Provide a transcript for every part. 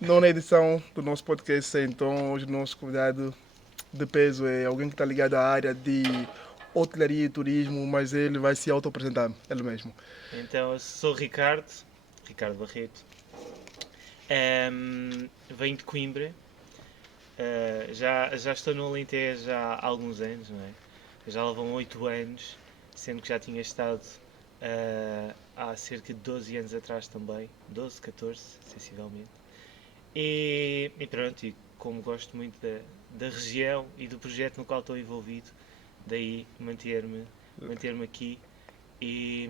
Nona edição do nosso podcast. Então, hoje o nosso convidado de peso é alguém que está ligado à área de hotelaria e turismo, mas ele vai se auto-apresentar, ele mesmo. Então, eu sou Ricardo Barreto. Venho de Coimbra. Já estou no Alentejo há alguns anos, não é? Já lá vão 8 anos, sendo que já tinha estado há cerca de 12 anos atrás também. 12, 14, sensivelmente. E pronto, e como gosto muito da região e do projeto no qual estou envolvido, daí manter-me aqui e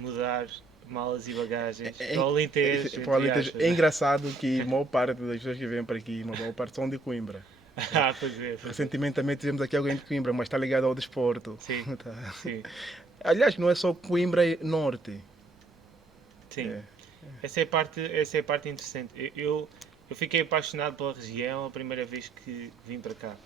mudar malas e bagagens É, para o Alentejo, para o entre Alentejo, aspas. é engraçado que a maior parte das pessoas que vêm para aqui, uma maior parte são de Coimbra. Pois é, pois é. Recentemente também tivemos aqui alguém de Coimbra, mas está ligado ao desporto. Sim, Tá. sim, Aliás, não é só Coimbra Norte. sim. É. Essa é a parte interessante. Eu fiquei apaixonado pela região a primeira vez que vim para cá.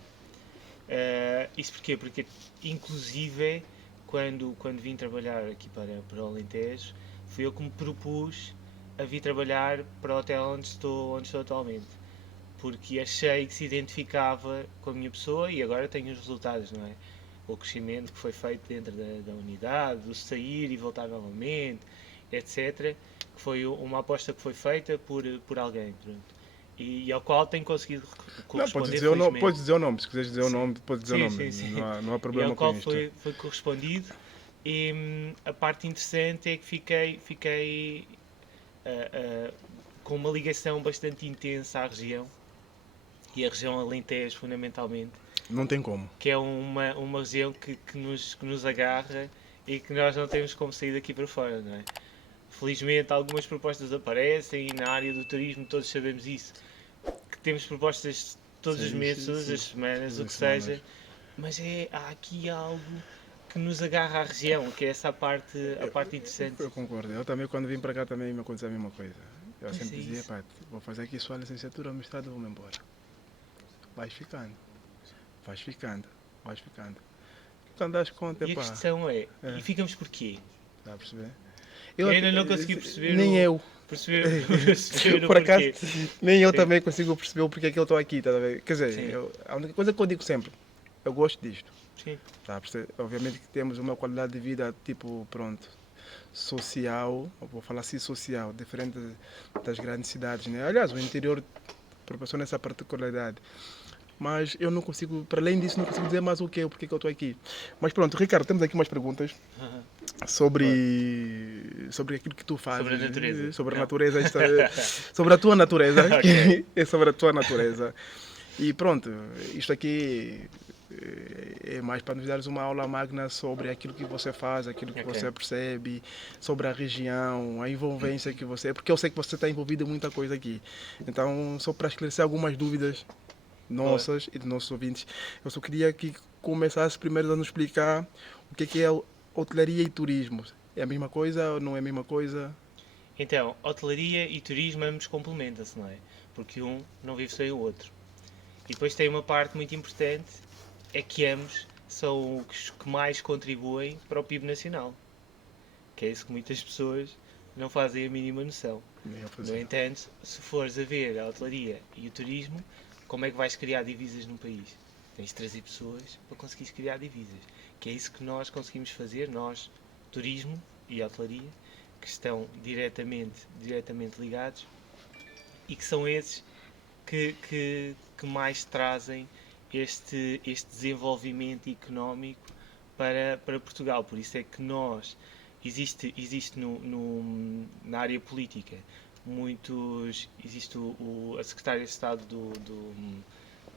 Isso porquê? Porque, inclusive, quando vim trabalhar aqui para o Alentejo, fui eu que me propus a vir trabalhar para o hotel onde estou atualmente. Porque achei que se identificava com a minha pessoa e agora tenho os resultados, não é? O crescimento que foi feito dentro da unidade, do sair e voltar novamente, etc. Que foi uma aposta que foi feita por alguém, pronto. E ao qual tenho conseguido Não, podes corresponder, dizer, o nome, felizmente. podes dizer o nome. Se quiseres dizer o Sim, nome, podes dizer o sim, nome. sim, sim. Não há E ao problema com qual isto. foi correspondido. E a parte interessante é que fiquei com uma ligação bastante intensa à região e a região Alentejo, fundamentalmente, Não tem como. que é uma região que nos agarra e que nós não temos como sair daqui para fora, não é? Felizmente, algumas propostas aparecem e na área do turismo todos sabemos isso, que temos propostas todos os Sim, meses, sim, todas sim. as semanas, Todas o as que semanas. seja, mas há aqui algo que nos agarra à região, que é essa a parte interessante. Eu concordo. Eu também, quando vim para cá, também me aconteceu a mesma coisa. Eu Pois é sempre dizia, isso. pá, vou fazer aqui só a licenciatura, mestrado e vou-me embora. Vais ficando, vais ficando, vais ficando. Quando das conta, E a pá, questão é, é, e ficamos porquê? está a perceber? Eu ainda não consegui Nem eu. perceber o Por acaso, porquê. nem eu Sim, também consigo perceber o porquê que eu estou aqui, tá a ver? Quer dizer, sim, a única coisa que eu digo sempre, eu gosto disto. sim. Tá a perceber? Obviamente que temos uma qualidade de vida, tipo, pronto, social, vou falar assim social, diferente das grandes cidades, né? Aliás, o interior proporciona essa particularidade. Mas eu não consigo, para além disso, não consigo dizer mais o que, porque que eu estou aqui. Mas pronto, Ricardo, temos aqui umas perguntas Claro. sobre aquilo que tu Sobre a fazes, natureza. sobre a Não? natureza, sobre a tua natureza, Ok. é sobre a tua natureza. E pronto, isto aqui é mais para nos dares uma aula magna sobre aquilo que você faz, aquilo que Ok. você percebe, sobre a região, a envolvência que você... Porque eu sei que você está envolvido em muita coisa aqui. Então, só para esclarecer algumas dúvidas Boa. nossas e dos nossos ouvintes, eu só queria que começasse primeiro a nos explicar o que é hotelaria e turismo. É a mesma coisa ou não é a mesma coisa? Então, hotelaria e turismo ambos complementam-se, não é? Porque um não vive sem o outro. E depois tem uma parte muito importante, é que ambos são os que mais contribuem para o PIB nacional. Que é isso que muitas pessoas não fazem a mínima noção. Nem eu No fazia. entanto, se fores a ver a hotelaria e o turismo, como é que vais criar divisas num país? Tens de trazer pessoas para conseguires criar divisas. Que é isso que nós conseguimos fazer, nós, turismo e hotelaria, que estão diretamente ligados e que são esses que mais trazem este desenvolvimento económico para Portugal. Por isso é que nós, existe na área política existe a Secretária de Estado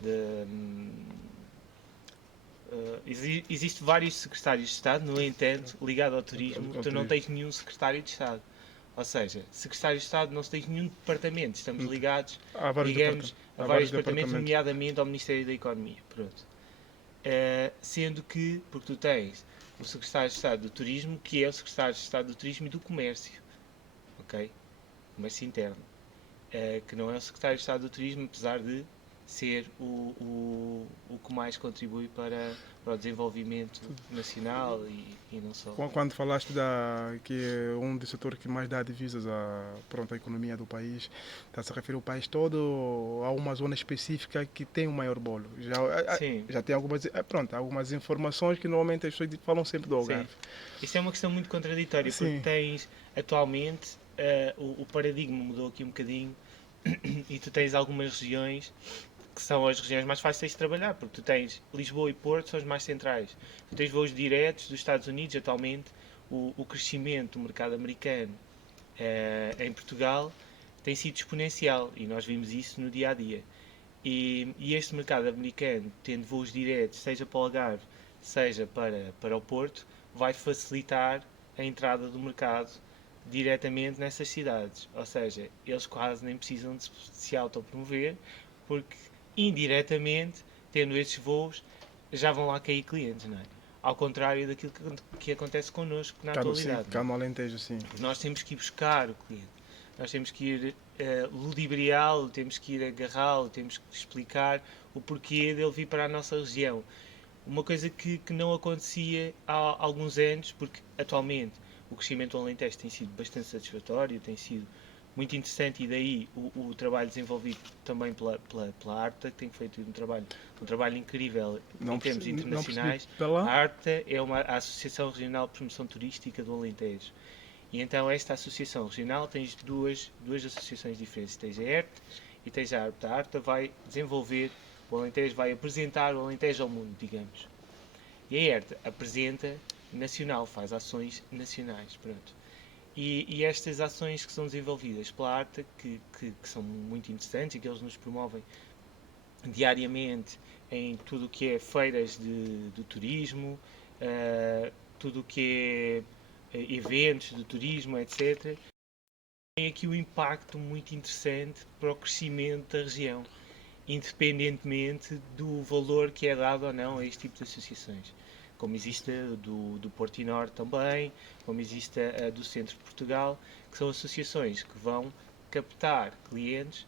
de, existe vários secretários de Estado, no entanto, ligado ao turismo, Ao tu não turismo. tens nenhum secretário de Estado. Ou seja, secretário de Estado não se tem nenhum departamento, estamos ligados, Há vários digamos, departamentos. a Há vários vários departamentos, departamentos. nomeadamente ao Ministério da Economia. Pronto. Sendo que, porque tu tens o secretário de Estado do Turismo, que é o secretário de Estado do Turismo e do Comércio, ok? Comércio interno. Que não é o secretário de Estado do Turismo, apesar de ser o que mais contribui para o desenvolvimento nacional e não só. Quando falaste que é um dos setores que mais dá divisas à economia do país, está-se a referir ao país todo ou a uma zona específica que tem o maior bolo? Sim. Já tem algumas informações que normalmente as pessoas falam sempre do Algarve. Sim. Isso é uma questão muito contraditória, Sim. porque tens, atualmente, o paradigma mudou aqui um bocadinho e tu tens algumas regiões que são as regiões mais fáceis de trabalhar, porque tu tens Lisboa e Porto, são os mais centrais. Tu tens voos diretos dos Estados Unidos, atualmente, o crescimento do mercado americano em Portugal tem sido exponencial e nós vimos isso no dia a dia. E este mercado americano, tendo voos diretos, seja para o Algarve, seja para o Porto, vai facilitar a entrada do mercado diretamente nessas cidades. Ou seja, eles quase nem precisam de se autopromover, porque indiretamente, tendo esses voos, já vão lá cair clientes, não é? Ao contrário daquilo que acontece connosco na atualidade. Cá no Alentejo, sim. Nós temos que ir buscar o cliente. Nós temos que ir ludibriá-lo, temos que ir agarrá-lo, temos que explicar o porquê dele vir para a nossa região. Uma coisa que não acontecia há alguns anos, porque atualmente o crescimento do Alentejo tem sido bastante satisfatório, tem sido muito interessante, e daí o trabalho desenvolvido também pela ARPTA, que tem feito um trabalho incrível em termos internacionais. A ARPTA é a Associação Regional de Promoção Turística do Alentejo. E então esta associação regional tens duas associações diferentes. Tens a ERT e tens a ARPTA. A ARPTA vai desenvolver o Alentejo, vai apresentar o Alentejo ao mundo, digamos. E a ERT apresenta nacional, faz ações nacionais, pronto. E estas ações que são desenvolvidas pela ARTA, que são muito interessantes e que eles nos promovem diariamente em tudo o que é feiras de turismo, tudo o que é eventos de turismo, etc., tem aqui um impacto muito interessante para o crescimento da região, independentemente do valor que é dado ou não a este tipo de associações. Como existe do Porto e Norte também, como existe a do Centro de Portugal, que são associações que vão captar clientes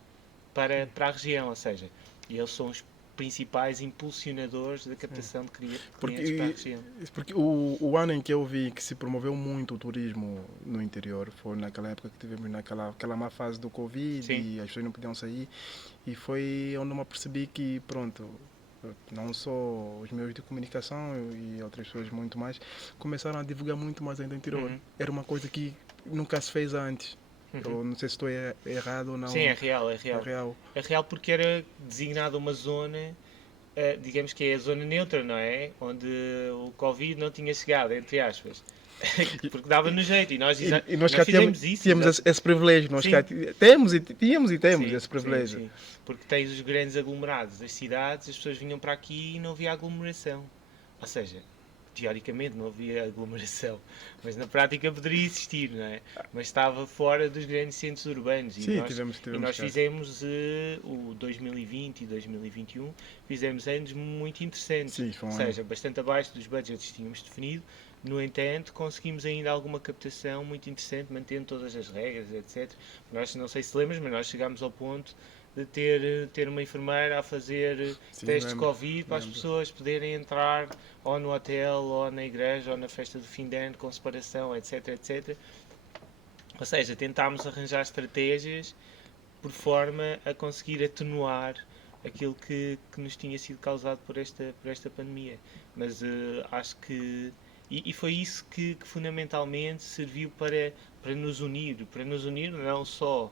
para a região, ou seja, eles são os principais impulsionadores da captação de clientes para a região. Porque o ano em que eu vi que se promoveu muito o turismo no interior foi naquela época que tivemos aquela má fase do Covid. Sim. E as pessoas não podiam sair, e foi onde eu me percebi que, pronto, não só os meios de comunicação e outras pessoas muito mais começaram a divulgar muito mais ainda no interior. Era uma coisa que nunca se fez antes. Eu não sei se estou errado ou não. Sim, é real. É real porque era designada uma zona, digamos que é a zona neutra, não é? Onde o Covid não tinha chegado, entre aspas. Porque dava-nos jeito, e nós cá fizemos isso. Tínhamos esse privilégio. Nós cá temos esse privilégio. Sim. Porque tens os grandes aglomerados das cidades, as pessoas vinham para aqui e não havia aglomeração. Ou seja, teoricamente não havia aglomeração, mas na prática poderia existir, não é? Mas estava fora dos grandes centros urbanos. Sim, e nós fizemos o 2020 e 2021, fizemos anos muito interessantes. Sim, ou seja, bastante abaixo dos budgets que tínhamos definido. No entanto, conseguimos ainda alguma captação muito interessante, mantendo todas as regras, etc. Nós, não sei se lembras, mas nós chegámos ao ponto de ter uma enfermeira a fazer testes de Covid para as pessoas poderem entrar ou no hotel, ou na igreja, ou na festa do fim de ano com separação, etc. Ou seja, tentámos arranjar estratégias por forma a conseguir atenuar aquilo que nos tinha sido causado por esta pandemia. Mas acho que... E foi isso que fundamentalmente serviu para nos unir não só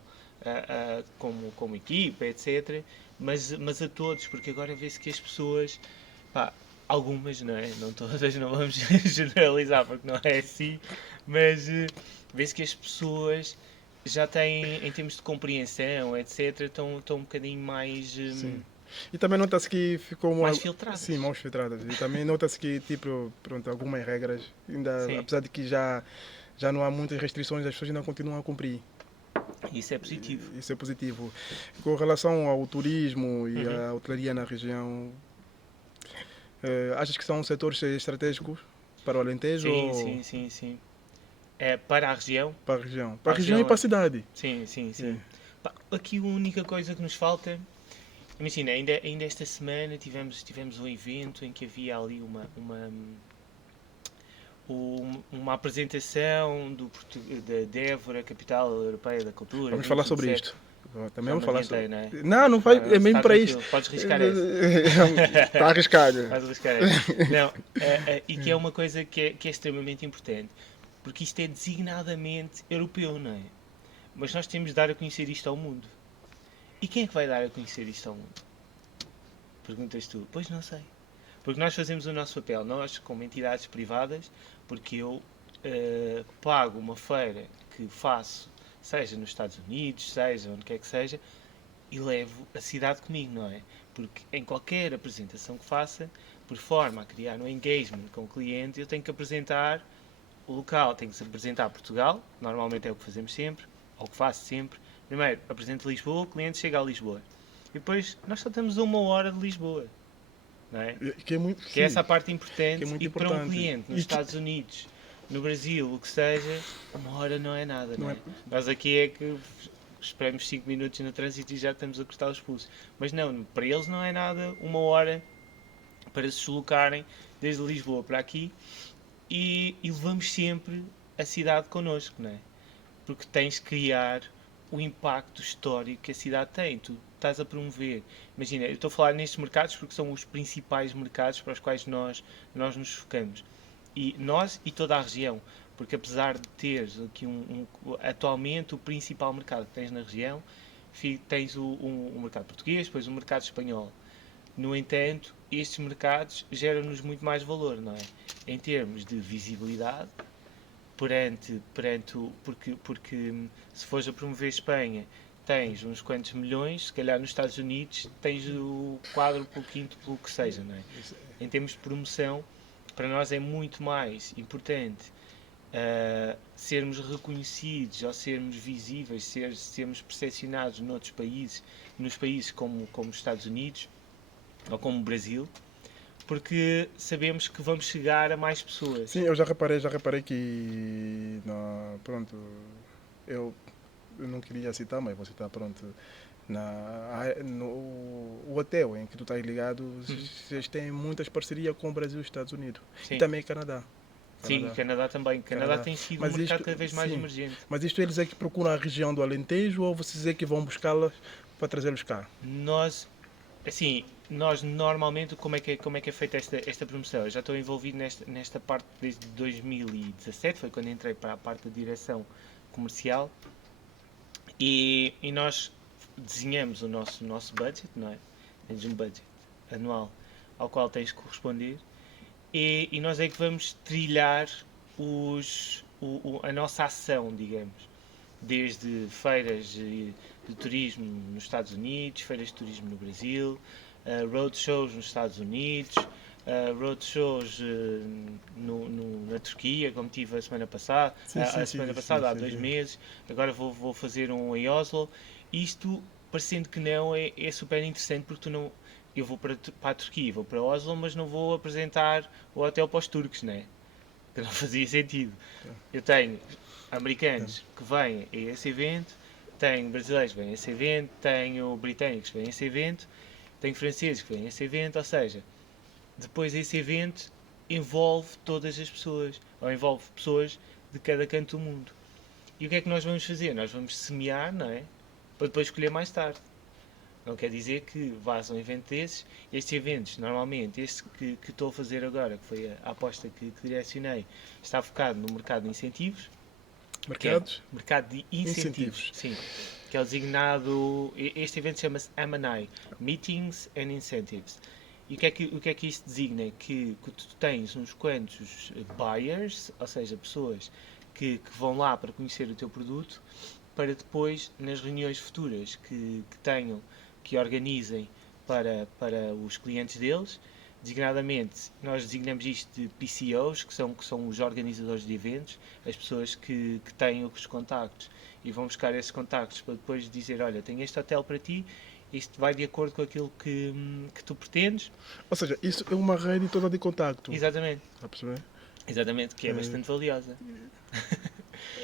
como equipa, etc., mas a todos, porque agora vê-se que as pessoas, algumas, não é? Não todas, não vamos generalizar porque não é assim, mas vê-se que as pessoas já têm, em termos de compreensão, etc., estão um bocadinho mais... Sim. E também nota-se que ficou mais filtradas. Sim, mais filtradas. E também nota-se que, algumas regras, ainda, apesar de que já não há muitas restrições, as pessoas ainda continuam a cumprir. Isso é positivo. Isso é positivo. Com relação ao turismo e à hotelaria na região, achas que são setores estratégicos para o Alentejo? Sim. Para a região? Para a região. Para a região e para a cidade. Sim. Aqui a única coisa que nos falta imagina, ainda esta semana tivemos um evento em que havia ali uma apresentação da Évora, capital europeia da cultura. Vamos falar sobre 2027. isto. Também Já vou me falar adiantei, sobre. não é? Não vai. É mesmo Está para isto. tranquilo, podes riscar essa. Está arriscado. Podes riscar essa. Não, e que é uma coisa que é extremamente importante, porque isto é designadamente europeu, não é? Mas nós temos de dar a conhecer isto ao mundo. E quem é que vai dar a conhecer isto ao mundo? Perguntas tu. Pois não sei. Porque nós fazemos o nosso papel, nós como entidades privadas, porque eu pago uma feira que faço, seja nos Estados Unidos, seja onde quer que seja, e levo a cidade comigo, não é? Porque em qualquer apresentação que faça, por forma a criar um engagement com o cliente, eu tenho que apresentar o local, tenho que apresentar Portugal, normalmente é o que fazemos sempre, ou o que faço sempre. Primeiro, apresento Lisboa, o cliente chega a Lisboa. E depois, nós só temos 1 hora de Lisboa. Não é? Que é muito, Que é essa a parte importante. que é muito e para um importante. cliente nos Estados Unidos, no Brasil, o que seja, 1 hora não é nada. Não é? Não Nós aqui é que esperamos 5 minutos no trânsito e já estamos a cortar os pulsos. Mas não, para eles não é nada 1 hora para se deslocarem desde Lisboa para aqui e levamos sempre a cidade connosco, não é? Porque tens de criar o impacto histórico que a cidade tem. Tu estás a promover. Imagina, eu estou a falar nestes mercados porque são os principais mercados para os quais nós nos focamos. E nós e toda a região. Porque apesar de teres aqui atualmente o principal mercado que tens na região, tens o mercado português, depois o mercado espanhol. No entanto, estes mercados geram-nos muito mais valor, não é? Em termos de visibilidade, porque se fores a promover Espanha, tens uns quantos milhões, se calhar nos Estados Unidos tens o quádruplo, quíntuplo, o que seja, não é? Em termos de promoção, para nós é muito mais importante sermos reconhecidos ou sermos visíveis, sermos percepcionados noutros países, nos países como os Estados Unidos ou como o Brasil, porque sabemos que vamos chegar a mais pessoas. Sim, eu já reparei que pronto, eu não queria citar, mas vou citar, pronto, no hotel em que tu estás ligado, vocês têm muitas parcerias com o Brasil e os Estados Unidos. Sim. E também Canadá. Sim, Canadá também. Canadá tem sido um mercado cada vez mais emergente. Mas isto eles é que procuram a região do Alentejo ou vocês é que vão buscá-las para trazê-los cá? Nós normalmente, como é que é feita esta promoção? Eu já estou envolvido nesta parte desde 2017, foi quando entrei para a parte da direção comercial e nós desenhamos o nosso budget, não é? Tens um budget anual ao qual tens que corresponder e nós é que vamos trilhar a nossa ação, digamos. Desde feiras de turismo nos Estados Unidos, feiras de turismo no Brasil, roadshows nos Estados Unidos, roadshows na Turquia, como tive a semana passada, há 2 meses, agora vou fazer um em Oslo. Isto, parecendo que não, é super interessante porque eu vou para a Turquia, vou para Oslo, mas não vou apresentar o hotel para os turcos, né? Que não fazia sentido. Eu tenho americanos que vêm a esse evento, tenho brasileiros que vêm a esse evento, tenho britânicos que vêm a esse evento, tenho franceses que vêm a esse evento, ou seja, depois esse evento envolve todas as pessoas, ou envolve pessoas de cada canto do mundo. E o que é que nós vamos fazer? Nós vamos semear, não é? Para depois escolher mais tarde. Não quer dizer que vás a um evento desses. Estes eventos, normalmente, este que estou a fazer agora, que foi a aposta que direcionei, está focado no mercado de incentivos. Mercado de incentivos. Sim. Que é o designado. Este evento chama-se M&I, Meetings and Incentives. E o que é que isto designa? Que tu tens uns quantos buyers, ou seja, pessoas que vão lá para conhecer o teu produto, para depois, nas reuniões futuras que organizem para os clientes deles, designadamente, nós designamos isto de PCOs, que são os organizadores de eventos, as pessoas que têm os contactos e vão buscar esses contactos para depois dizer, olha, tenho este hotel para ti, isto vai de acordo com aquilo que tu pretendes. Ou seja, isso é uma rede toda de contacto. Exatamente. Está a perceber? Exatamente, que é bastante valiosa.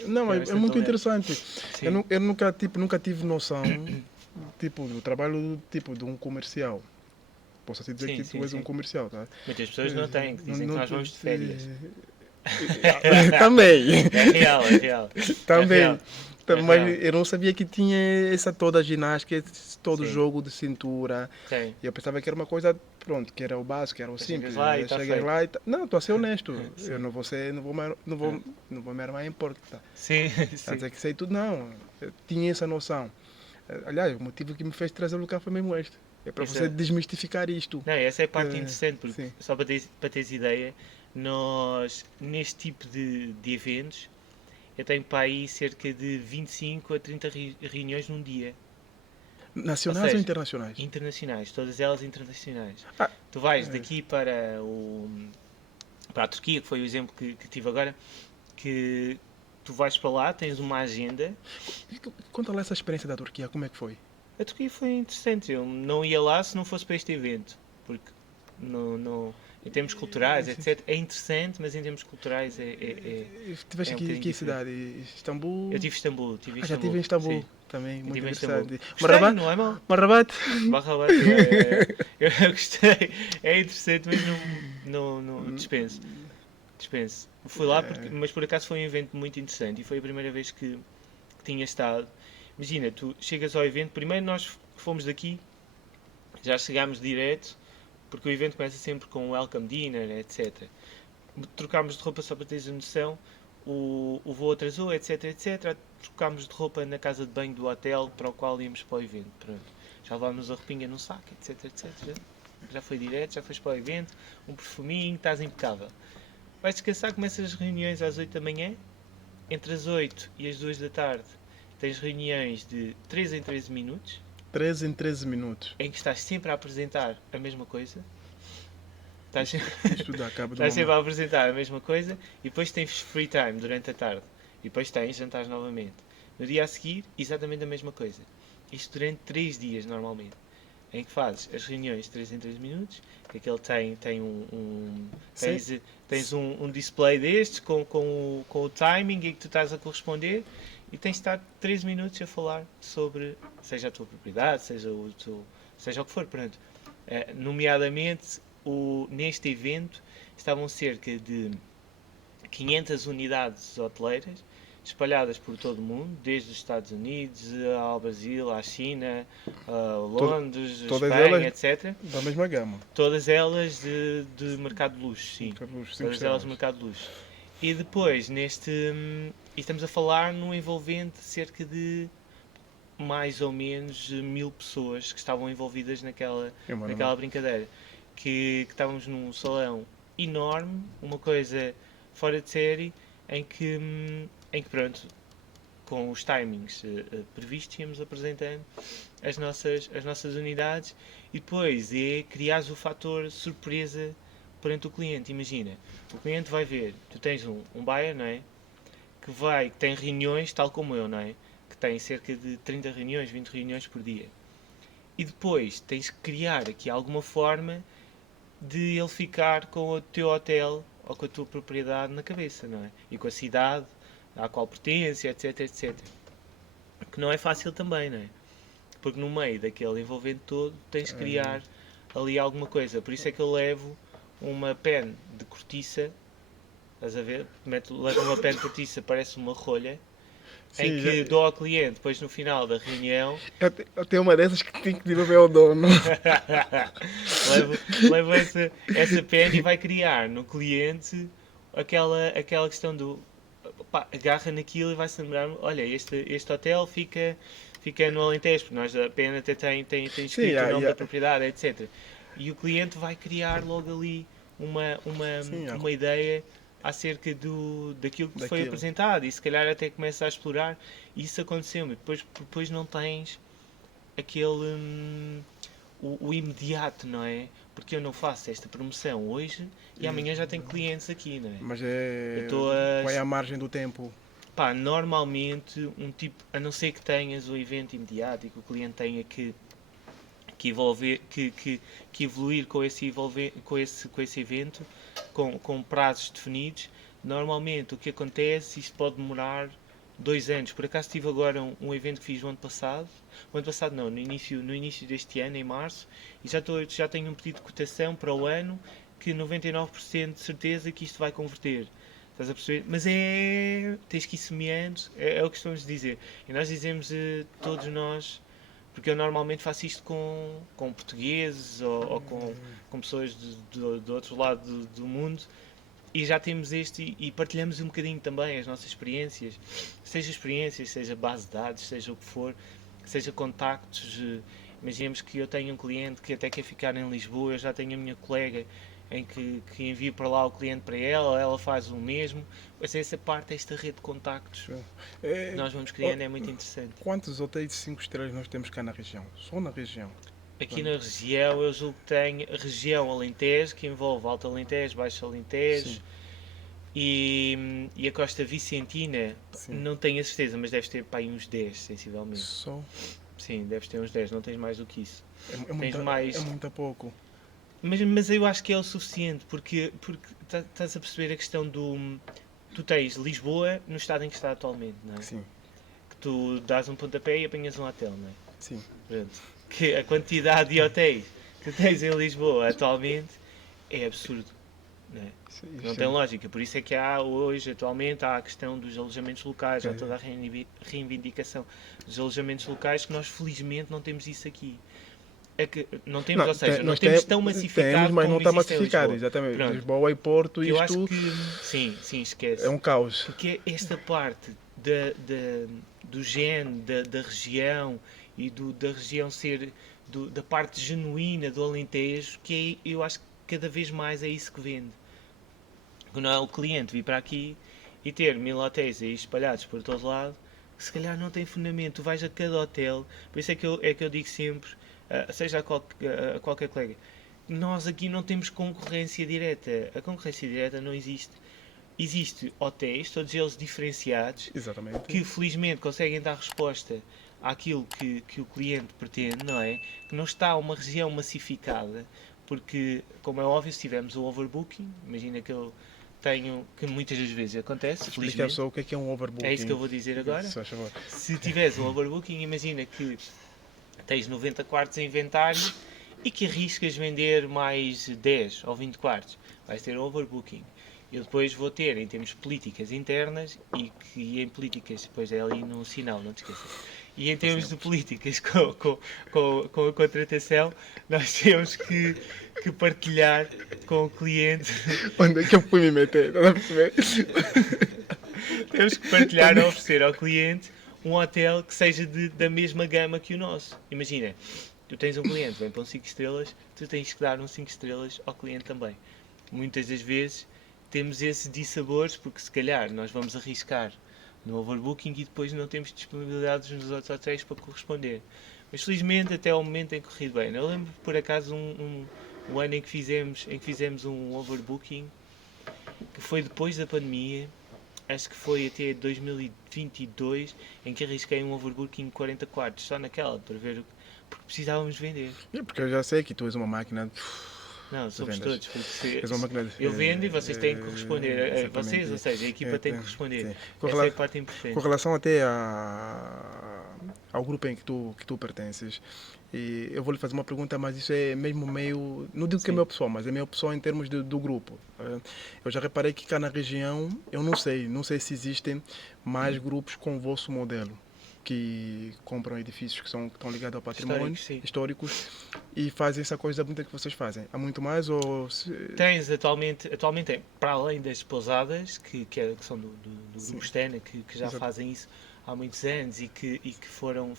Não, é muito interessante. Eu nunca tive noção tipo, o trabalho tipo de um comercial. Posso te dizer Sim, que sim, tu és um sim. comercial, tá? Muitas pessoas não têm, que dizem que nós vamos de férias. Também. É real, é real. É Também. real. É real. Mas eu não sabia que tinha essa toda ginástica, esse todo Sim, jogo de cintura. tem. Eu pensava que era uma coisa, pronto, que era o básico, que era o Depois chegas simples. lá e está Chegas feito. lá e não, estou a ser honesto. Eu Sim. não vou ser, não vou me armar em porco. Tá? Sim, A sim. dizer que sei tudo, não. Eu tinha essa noção. Aliás, o motivo que me fez trazer o cá foi mesmo este. É para você Exato. desmistificar isto. Não, essa é a parte Eh, interessante, porque, sim. só para teres ideia, nós, neste tipo de eventos, eu tenho para aí cerca de 25 a 30 reuniões num dia. Ou Nacionais ou seja, internacionais? internacionais, todas elas internacionais. Ah, Tu vais é. daqui para a Turquia, que foi o exemplo que tive agora, que tu vais para lá, tens uma agenda. Conta lá essa experiência da Turquia, como é que foi? A Turquia foi interessante, eu não ia lá se não fosse para este evento, porque em termos culturais, Sim. etc. É interessante, mas em termos culturais Tiveste é um aqui bocadinho que diferente. cidade? Eu Istambul? tive em Ah, já estive Istambul, em Istambul sim, também, eu muito estive em Istambul. interessante. Gostei, Marrabat? não é mau. Marrabat? Barrabat, eu gostei, é interessante, mas não dispenso. Dispenso. Fui lá, mas por acaso foi um evento muito interessante e foi a primeira vez que tinha estado. Imagina, tu chegas ao evento, primeiro nós fomos daqui, já chegámos direto, porque o evento começa sempre com um welcome dinner, etc. Trocámos de roupa só para teres a noção, o voo atrasou, etc, etc. Trocámos de roupa na casa de banho do hotel para o qual íamos para o evento. Pronto. Já levámos a roupinha no saco, etc, etc. Já foi direto, já foste para o evento, um perfuminho, estás impecável. Vais descansar, começas as reuniões às 8 da manhã, entre as 8 e as 2 da tarde tens reuniões de 13 em 13 minutos, 13 em 13 minutos. em que estás sempre a apresentar a mesma coisa. Estás, Isto dá cabo de estás sempre uma. a apresentar a mesma coisa e depois tens free time durante a tarde. E depois tens jantares novamente. No dia a seguir, exatamente a mesma coisa. Isto durante 3 dias normalmente. Em que fazes as reuniões de 3 em 3 minutos, que aquele tem Sim. tens um display destes com o timing e que tu estás a corresponder e tens de estar 3 minutos a falar sobre, seja a tua propriedade, seja o que for. Pronto. Nomeadamente, neste evento estavam cerca de 500 unidades hoteleiras espalhadas por todo o mundo, desde os Estados Unidos ao Brasil, à China, a To- Londres, Todas Espanha, elas etc. da mesma gama. Todas elas de mercado de luxo, sim. Os 5 Todas elas de estrelas. mercado de luxo. E depois, e estamos a falar num envolvente de cerca de mais ou menos 1000 pessoas que estavam envolvidas É, mano, naquela brincadeira. Que estávamos num salão enorme, uma coisa fora de série, em que pronto, com os timings previstos, íamos apresentando as nossas unidades e depois é criar o fator surpresa perante o cliente. Imagina, o cliente vai ver, tu tens um buyer, não é? Que tem reuniões, tal como eu, não é? Que tem cerca de 30 reuniões, 20 reuniões por dia. E depois tens que criar aqui alguma forma de ele ficar com o teu hotel ou com a tua propriedade na cabeça, não é? E com a cidade à qual pertence, etc, etc. Que não é fácil também, não é? Porque no meio daquele envolvente todo tens de criar ali alguma coisa. Por isso é que eu levo uma pen de cortiça, estás a ver? Levo uma pen de cortiça, parece uma rolha, em sim, já, que dou ao cliente depois no final da reunião. eu tenho uma dessas que tenho que devolver ao dono. levo essa pen e vai criar no cliente aquela questão do pá, agarra naquilo e vai-se lembrar, olha, este hotel fica no Alentejo, porque nós a pen até tem Sim, escrito o nome da propriedade, etc. E o cliente vai criar logo ali uma, uma, sim, uma ideia acerca daquilo que te foi daquilo. apresentado e se calhar até começa a explorar. E isso aconteceu-me. Depois não tens aquele o imediato, não é? Porque eu não faço esta promoção hoje e amanhã já tenho clientes aqui, não é? Mas Eu é. estou Qual é a margem do tempo? Pá, normalmente um tipo, a não ser que tenhas o evento imediato e que o cliente tenha que evoluir com esse evento, com prazos definidos, normalmente o que acontece, isto pode demorar 2 anos. Por acaso tive agora um evento que fiz o ano passado. O ano passado não, no início deste ano, em março, e já tenho um pedido de cotação para o ano que 99% de certeza que isto vai converter. Estás a perceber? Mas tens que ir semeando, é o que estamos a dizer. E nós dizemos, todos nós, porque eu normalmente faço isto com portugueses ou com pessoas do outro lado do mundo, e já temos e partilhamos um bocadinho também as nossas experiências, seja base de dados, seja o que for, seja contactos. Imaginemos que eu tenho um cliente que até quer ficar em Lisboa, eu já tenho a minha colega em que envio para lá o cliente para ela faz o mesmo. Mas essa parte, esta rede de contactos que nós vamos criando é muito interessante. Quantos hotéis de 5 estrelas nós temos cá na região? Só na região? Aqui na região, eu julgo que tenho a região Alentejo, que envolve Alto Alentejo, Baixo Alentejo, e a Costa Vicentina. Sim. Não tenho a certeza, mas deves ter para aí uns 10, sensivelmente. Só? Sim, deves ter uns 10, não tens mais do que isso. É muito pouco. Mas eu acho que é o suficiente, porque estás a perceber a questão do... Tu tens Lisboa no estado em que está atualmente, não é? Sim. Que tu dás um pontapé e apanhas um hotel, não é? Sim. Pronto. Que a quantidade de hotéis que tens em Lisboa atualmente é absurdo, não é? Não tem lógica, por isso é que atualmente há a questão dos alojamentos locais, há toda a reivindicação dos alojamentos locais, que nós felizmente não temos isso aqui. É que não temos, ou seja, não temos tão massificado. Temos, mas não está massificado, Lisboa. exatamente. Pronto. Lisboa e Porto, eu isto acho que sim, esquece. é um caos. Porque esta parte do gene, da região e da região ser da parte genuína do Alentejo, que eu acho que cada vez mais é isso que vende. Quando é o cliente vir para aqui e ter 1000 hotéis aí espalhados por todo lado, que se calhar não tem fundamento. Tu vais a cada hotel, por isso é que eu digo sempre, seja a qualquer colega, nós aqui não temos concorrência direta. A concorrência direta não existe. Existem hotéis, todos eles diferenciados, exatamente, que felizmente conseguem dar resposta àquilo que o cliente pretende, não é? Que não está uma região massificada, porque, como é óbvio, se tivermos o overbooking, imagina que eu tenho, que muitas das vezes acontece, explica só o que é um overbooking. É isso que eu vou dizer agora. Se tiveres um overbooking, imagina que tens 90 quartos em inventário e que arriscas vender mais 10 ou 20 quartos. Vais ter overbooking. Eu depois vou ter, em termos de políticas internas, e em políticas, depois é ali no sinal, não te esqueças. E em termos de políticas com a contratação, nós temos que partilhar com o cliente. Onde é que eu fui me meter? Não a perceber? Temos que partilhar a oferecer ao cliente um hotel que seja da mesma gama que o nosso. Imagina, tu tens um cliente, vem para um 5 estrelas, tu tens que dar um 5 estrelas ao cliente também. Muitas das vezes temos esses dissabores, porque se calhar nós vamos arriscar no overbooking e depois não temos disponibilidades nos outros hotéis para corresponder. Mas felizmente até ao momento tem corrido bem. Eu lembro por acaso um ano em que fizemos um overbooking, que foi depois da pandemia, acho que foi até 2022, em que arrisquei um overbooking de 40 quartos, só naquela, para ver, porque precisávamos vender. Porque eu já sei que tu és uma máquina. Não, somos todos, porque eu vendo e vocês têm que corresponder. Vocês, ou seja, a equipa tem que corresponder. Essa é a parte importante. Com relação até ao grupo em que tu pertences, e eu vou lhe fazer uma pergunta, mas isso é mesmo meio... Não digo que é meu pessoal, mas é meu pessoal em termos do grupo. Eu já reparei que cá na região, eu não sei se existem mais grupos com o vosso modelo, que compram edifícios que estão ligados ao patrimônio, históricos, e fazem essa coisa bonita que vocês fazem. Há muito mais ou... Tens atualmente para além das pousadas, que são do Grupo Stena, que já Exato. fazem isso há muitos anos e que foram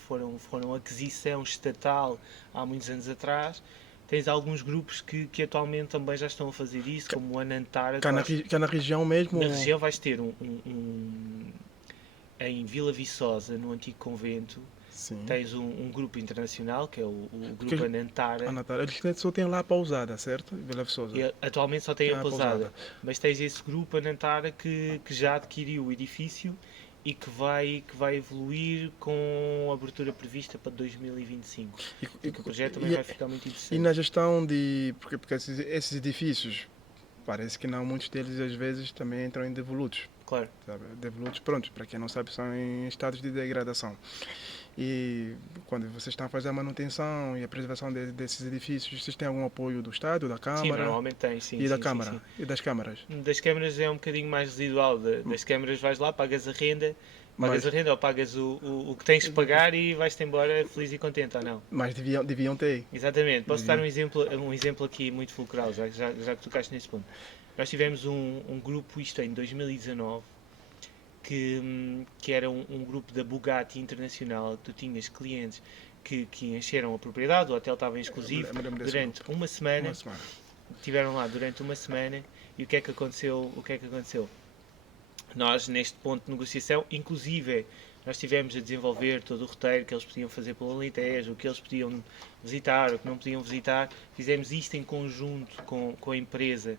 aquisição estatal há muitos anos atrás, tens alguns grupos que atualmente também já estão a fazer isso, como o Anantara. Cá na região mesmo? Na região vais ter em Vila Viçosa, no antigo convento, sim, tens um grupo internacional, que é o grupo Anantara. Eles só tem lá a pousada, certo? Vila Viçosa. Atualmente só tem a pousada. Mas tens esse grupo Anantara que já adquiriu o edifício e que vai evoluir com a abertura prevista para 2025. O projeto também vai ficar muito interessante. E na gestão de... Porque esses edifícios, parece que não, muitos deles às vezes também entram em devolutos. Claro. Sabe? Devolutos, pronto, para quem não sabe, são em estados de degradação. E quando vocês estão a fazer a manutenção e a preservação desses edifícios, vocês têm algum apoio do Estado, da Sim, Câmara normalmente tem, sim, e da sim, sim, Câmara sim. e das câmaras? Das câmaras é um bocadinho mais residual. Das câmaras vais lá, pagas Mas, a renda ou pagas o que tens de pagar e vais-te embora feliz e contente, ou não? mas deviam ter. Exatamente. Posso dar Deviam. um exemplo aqui muito fulcral, já que tocaste nesse ponto. Nós tivemos um grupo, isto em 2019, que era um grupo da Bugatti Internacional. Tu tinhas clientes que encheram a propriedade, o hotel estava em exclusivo, Me lembro desse durante grupo. uma semana. Uma semana. Estiveram lá durante uma semana e o que é que aconteceu? Nós, neste ponto de negociação, inclusive, nós estivemos a desenvolver todo o roteiro que eles podiam fazer pelo Alentejo, o que eles podiam visitar, o que não podiam visitar. Fizemos isto em conjunto com a empresa,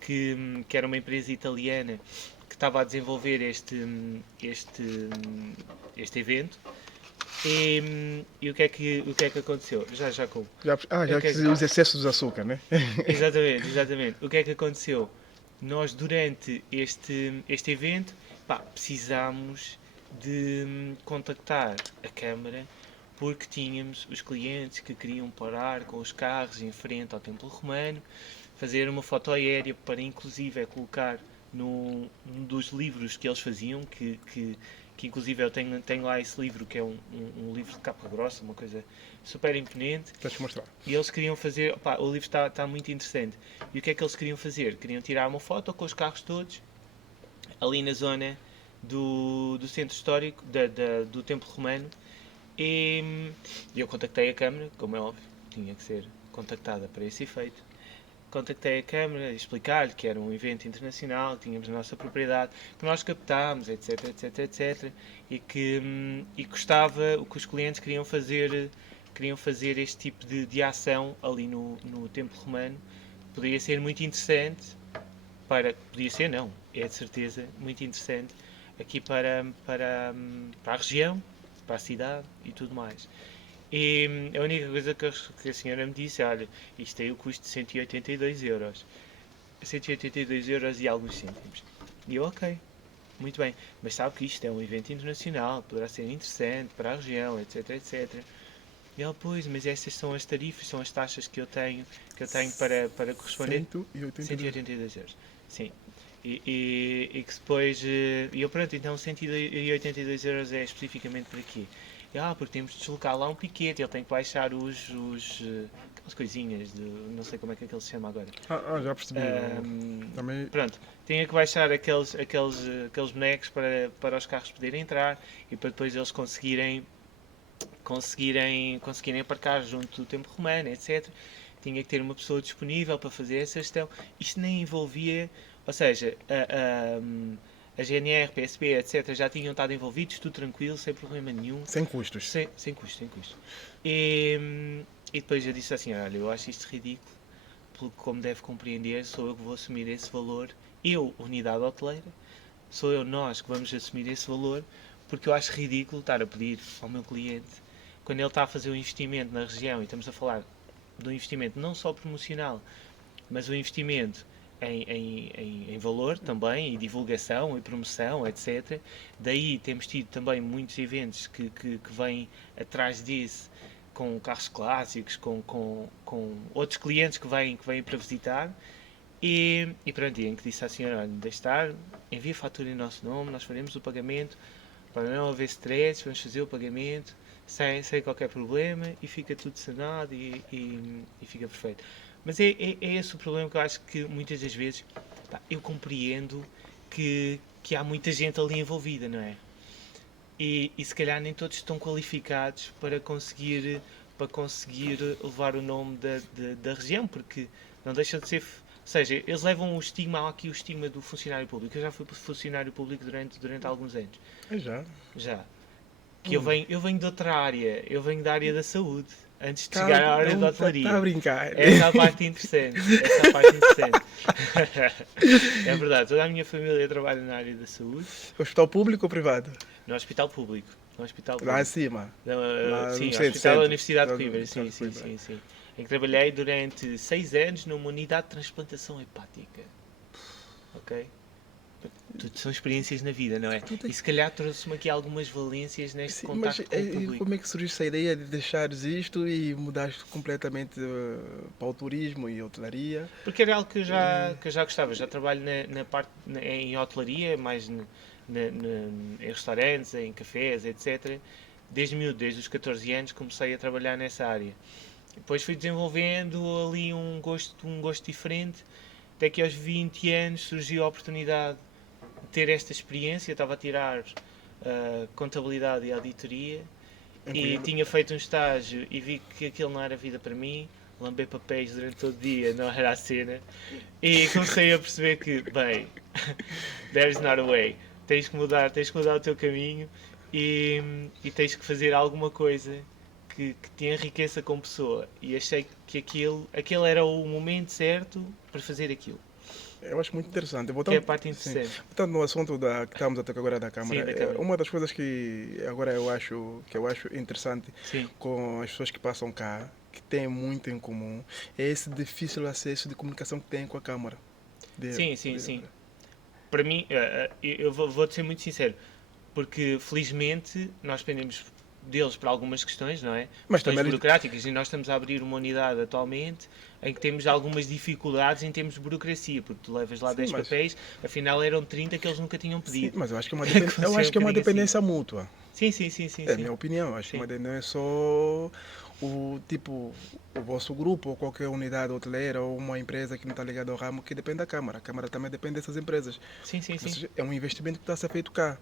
que era uma empresa italiana, que estava a desenvolver este evento. E o que é que aconteceu? Já com. Já que os excessos de açúcar, né? Exatamente, exatamente. O que é que aconteceu? Nós, durante este evento, precisámos de contactar a Câmara porque tínhamos os clientes que queriam parar com os carros em frente ao Templo Romano, fazer uma foto aérea para, inclusive, colocar num dos livros que eles faziam, que inclusive eu tenho lá esse livro, que é um livro de capa grossa, uma coisa super imponente. Deixa eu mostrar. E eles queriam fazer, o livro está muito interessante. E o que é que eles queriam fazer? Queriam tirar uma foto com os carros todos, ali na zona do centro histórico, do Templo Romano. E eu contactei a Câmara, como é óbvio, tinha que ser contactada para esse efeito. Contactei a Câmara, explicar-lhe que era um evento internacional, que tínhamos a nossa propriedade, que nós captámos, etc, etc, etc. E que gostava, o que os clientes queriam fazer este tipo de ação ali no Templo Romano. Poderia ser muito interessante, podia ser não, é de certeza muito interessante aqui para a região, para a cidade e tudo mais. E a única coisa que a senhora me disse, olha, isto tem o custo de 182 euros. 182 euros e alguns cêntimos. E eu, ok, muito bem, mas sabe que isto é um evento internacional, poderá ser interessante para a região, etc, etc. E ele, pois, mas estas são as tarifas, são as taxas que eu tenho para corresponder. 182 euros. Sim. E que depois. E eu, pronto, então 182 euros é especificamente para quê? Porque temos de deslocar lá um piquete, ele tem que baixar aquelas coisinhas, não sei como é que ele se chama agora. Já percebi. Também... Pronto, tinha que baixar aqueles bonecos para os carros poderem entrar e para depois eles conseguirem aparcar junto do Templo Romano, etc. Tinha que ter uma pessoa disponível para fazer essa gestão. Isto nem envolvia, ou seja, a GNR, PSP, etc. já tinham estado envolvidos, tudo tranquilo, sem problema nenhum. Sem custos. Sem custos. E depois eu disse assim, olha, eu acho isto ridículo, porque como deve compreender, sou eu que vou assumir esse valor. Eu, unidade hoteleira, nós que vamos assumir esse valor, porque eu acho ridículo estar a pedir ao meu cliente, quando ele está a fazer um investimento na região, e estamos a falar de um investimento não só promocional, mas um investimento em valor também, e divulgação, e promoção, etc. Daí temos tido também muitos eventos que vêm atrás disso, com carros clássicos, com outros clientes que vêm para visitar. E pronto, em que disse à senhora, olha, deixe estar, envie a fatura em nosso nome, nós faremos o pagamento, para não haver stress, vamos fazer o pagamento sem qualquer problema e fica tudo sanado e fica perfeito. Mas é esse o problema que eu acho que muitas das vezes eu compreendo que há muita gente ali envolvida, não é? E se calhar nem todos estão qualificados para conseguir levar o nome da região, porque não deixa de ser. Ou seja, eles levam o estigma do funcionário público. Eu já fui funcionário público durante alguns anos. Já. Que eu venho de outra área. Eu venho da área da saúde. Antes de chegar à área da hotelaria. Está a brincar. Essa é a parte interessante. É verdade. Toda a minha família trabalha na área da saúde. Hospital público ou privado? No hospital público. Lá acima? Sim, no Hospital da Universidade de Coimbra. Sim. Em que trabalhei durante 6 anos numa unidade de transplantação hepática. Ok? Tudo são experiências na vida, não é? Tudo é- E se calhar trouxe-me aqui algumas valências neste Sim, mas contacto com o público. como é que surgiu essa ideia de deixares isto e mudares completamente para o turismo e hotelaria? Porque era algo que eu já gostava. Já trabalho na parte em hotelaria, mais em restaurantes, em cafés, etc. Desde miúdo, desde os 14 anos, comecei a trabalhar nessa área. Depois fui desenvolvendo ali um gosto diferente, até que aos 20 anos surgiu a oportunidade de ter esta experiência. Eu estava a tirar contabilidade e auditoria e tinha feito um estágio e vi que aquilo não era vida para mim. Lamber papéis durante todo o dia não era a cena. E comecei a perceber que, bem, there's not a way. Tens que mudar o teu caminho e tens que fazer alguma coisa que te enriqueça como pessoa. E achei que aquele era o momento certo para fazer aquilo. Eu acho muito interessante. Que é a Voltando, parte sim, interessante. voltando no assunto que estamos a tocar agora da Sim, Câmara, da Câmara. uma das coisas que agora que eu acho interessante Sim. com as pessoas que passam cá, que têm muito em comum, é esse difícil acesso de comunicação que têm com a Câmara. Sim. Para mim, eu vou-te ser muito sincero, porque felizmente nós dependemos deles para algumas questões, não é? Mas Questões também burocráticas, e nós estamos a abrir uma unidade atualmente em que temos algumas dificuldades em termos de burocracia, porque tu levas lá sim, 10 papéis, afinal eram 30 que eles nunca tinham sim, pedido. mas eu acho que é uma, Funciona eu acho que é um uma bocadinho dependência mútua. Sim. É a minha opinião. Acho que Sim. não é só o vosso grupo ou qualquer unidade hoteleira ou uma empresa que não está ligada ao ramo que depende da Câmara. A Câmara também depende dessas empresas. Sim. Ou seja, é um investimento que está a ser feito cá.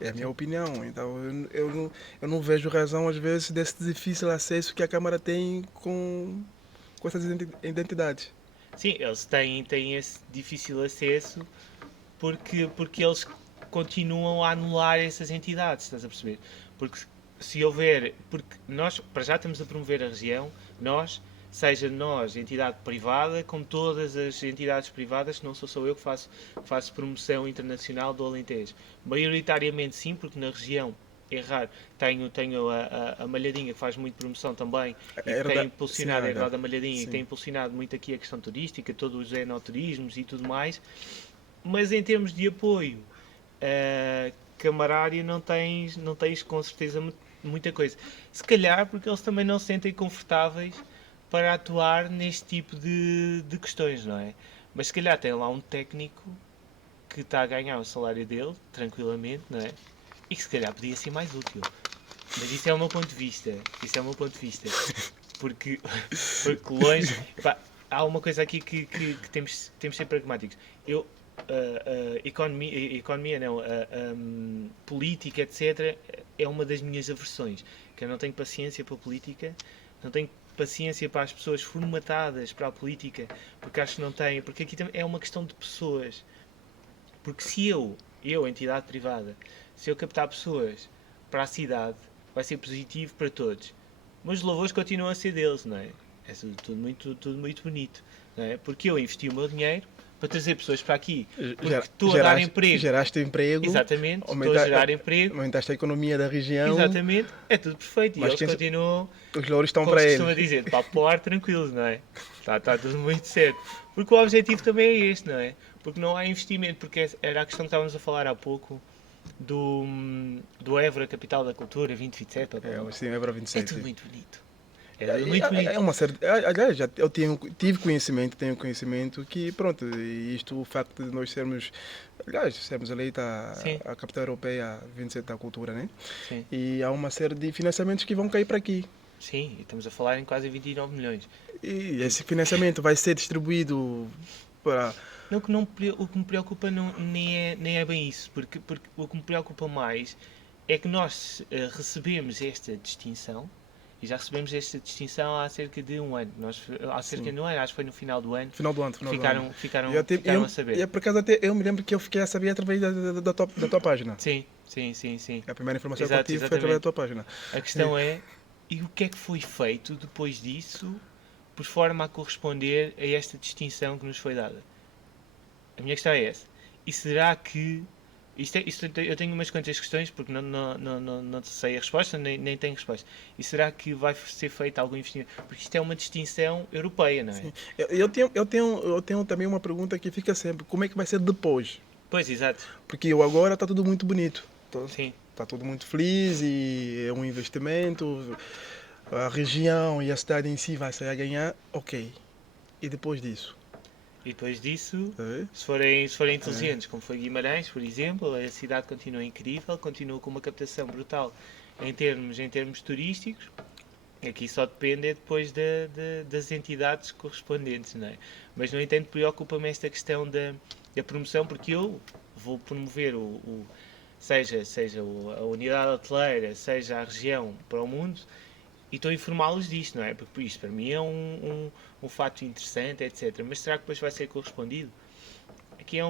É a minha opinião. Então eu não vejo razão, às vezes, desse difícil acesso que a Câmara tem com essas identidades. Sim, eles têm esse difícil acesso porque eles continuam a anular essas entidades, estás a perceber? Porque se houver. Porque nós, para já, estamos a promover a região, seja nós, entidade privada, como todas as entidades privadas, não sou só eu que faço promoção internacional do Alentejo. Maioritariamente sim, porque na região é raro. Tenho a Malhadinha que faz muito promoção também e que tem impulsionado, a Herdade da Malhadinha, e que tem impulsionado muito aqui a questão turística, todos os enoturismos e tudo mais. Mas em termos de apoio camarário não tens com certeza muita coisa. Se calhar porque eles também não se sentem confortáveis para atuar neste tipo de questões, não é? Mas se calhar tem lá um técnico que está a ganhar o salário dele, tranquilamente, não é? E que se calhar podia ser mais útil. Mas isso é o meu ponto de vista. Porque longe. Pá, há uma coisa aqui que temos de ser pragmáticos. Economia não, política, etc., é uma das minhas aversões. Que eu não tenho paciência para a política, não tenho paciência para as pessoas formatadas para a política, porque acho que não têm. Porque aqui também é uma questão de pessoas. Porque se eu, entidade privada, se eu captar pessoas para a cidade, vai ser positivo para todos. Mas os louvores continuam a ser deles, não é? É tudo muito bonito. Não é? Porque eu investi o meu dinheiro para trazer pessoas para aqui. Porque estou a dar emprego. Geraste emprego. Exatamente, estou a gerar emprego. Aumentaste a economia da região. Exatamente, é tudo perfeito. Mas e eles continuam, os louros estão como para se eles. costuma dizer, para o ar tranquilos, não é? Está tudo muito certo. Porque o objetivo também é este, não é? Porque não há investimento, porque era a questão que estávamos a falar há pouco do Évora, capital da cultura, 2027. Sim, Évora 27. É tudo muito bonito. É muito bonito. É uma série. Aliás, eu tive conhecimento, tenho conhecimento que, pronto, isto, o facto de nós sermos eleita a capital europeia 27 da cultura, né? Sim. E há uma série de financiamentos que vão cair para aqui. Sim, e estamos a falar em quase 29 milhões. E esse financiamento vai ser distribuído para. Não, o que me preocupa nem é bem isso, porque o que me preocupa mais é que nós recebemos esta distinção. E já recebemos esta distinção há cerca de um ano. Há cerca de um ano, acho que foi no final do ano. Ficaram a saber. E por acaso até eu me lembro que eu fiquei a saber através da tua página. Sim. A primeira informação que eu tive foi através da tua página. A questão é, e o que é que foi feito depois disso, por forma a corresponder a esta distinção que nos foi dada? A minha questão é essa. E será que... eu tenho umas quantas questões, porque não sei a resposta, nem tenho resposta. E será que vai ser feito algum investimento? Porque isto é uma distinção europeia, não é? Sim. Eu tenho também uma pergunta que fica sempre. Como é que vai ser depois? Pois, exato. Porque eu agora está tudo muito bonito. Sim. Está tudo muito feliz e é um investimento. A região e a cidade em si vai sair a ganhar, ok. E depois disso? E depois disso, É? se forem inteligentes, como foi Guimarães, por exemplo, a cidade continua incrível, continua com uma captação brutal em termos turísticos. Aqui só depende depois das entidades correspondentes, não é? Mas, no entanto, preocupa-me esta questão da promoção, porque eu vou promover seja a unidade hoteleira, seja a região para o mundo, e estou a informá-los disto, não é? Porque isto para mim é um fato interessante, etc. Mas será que depois vai ser correspondido? Aqui é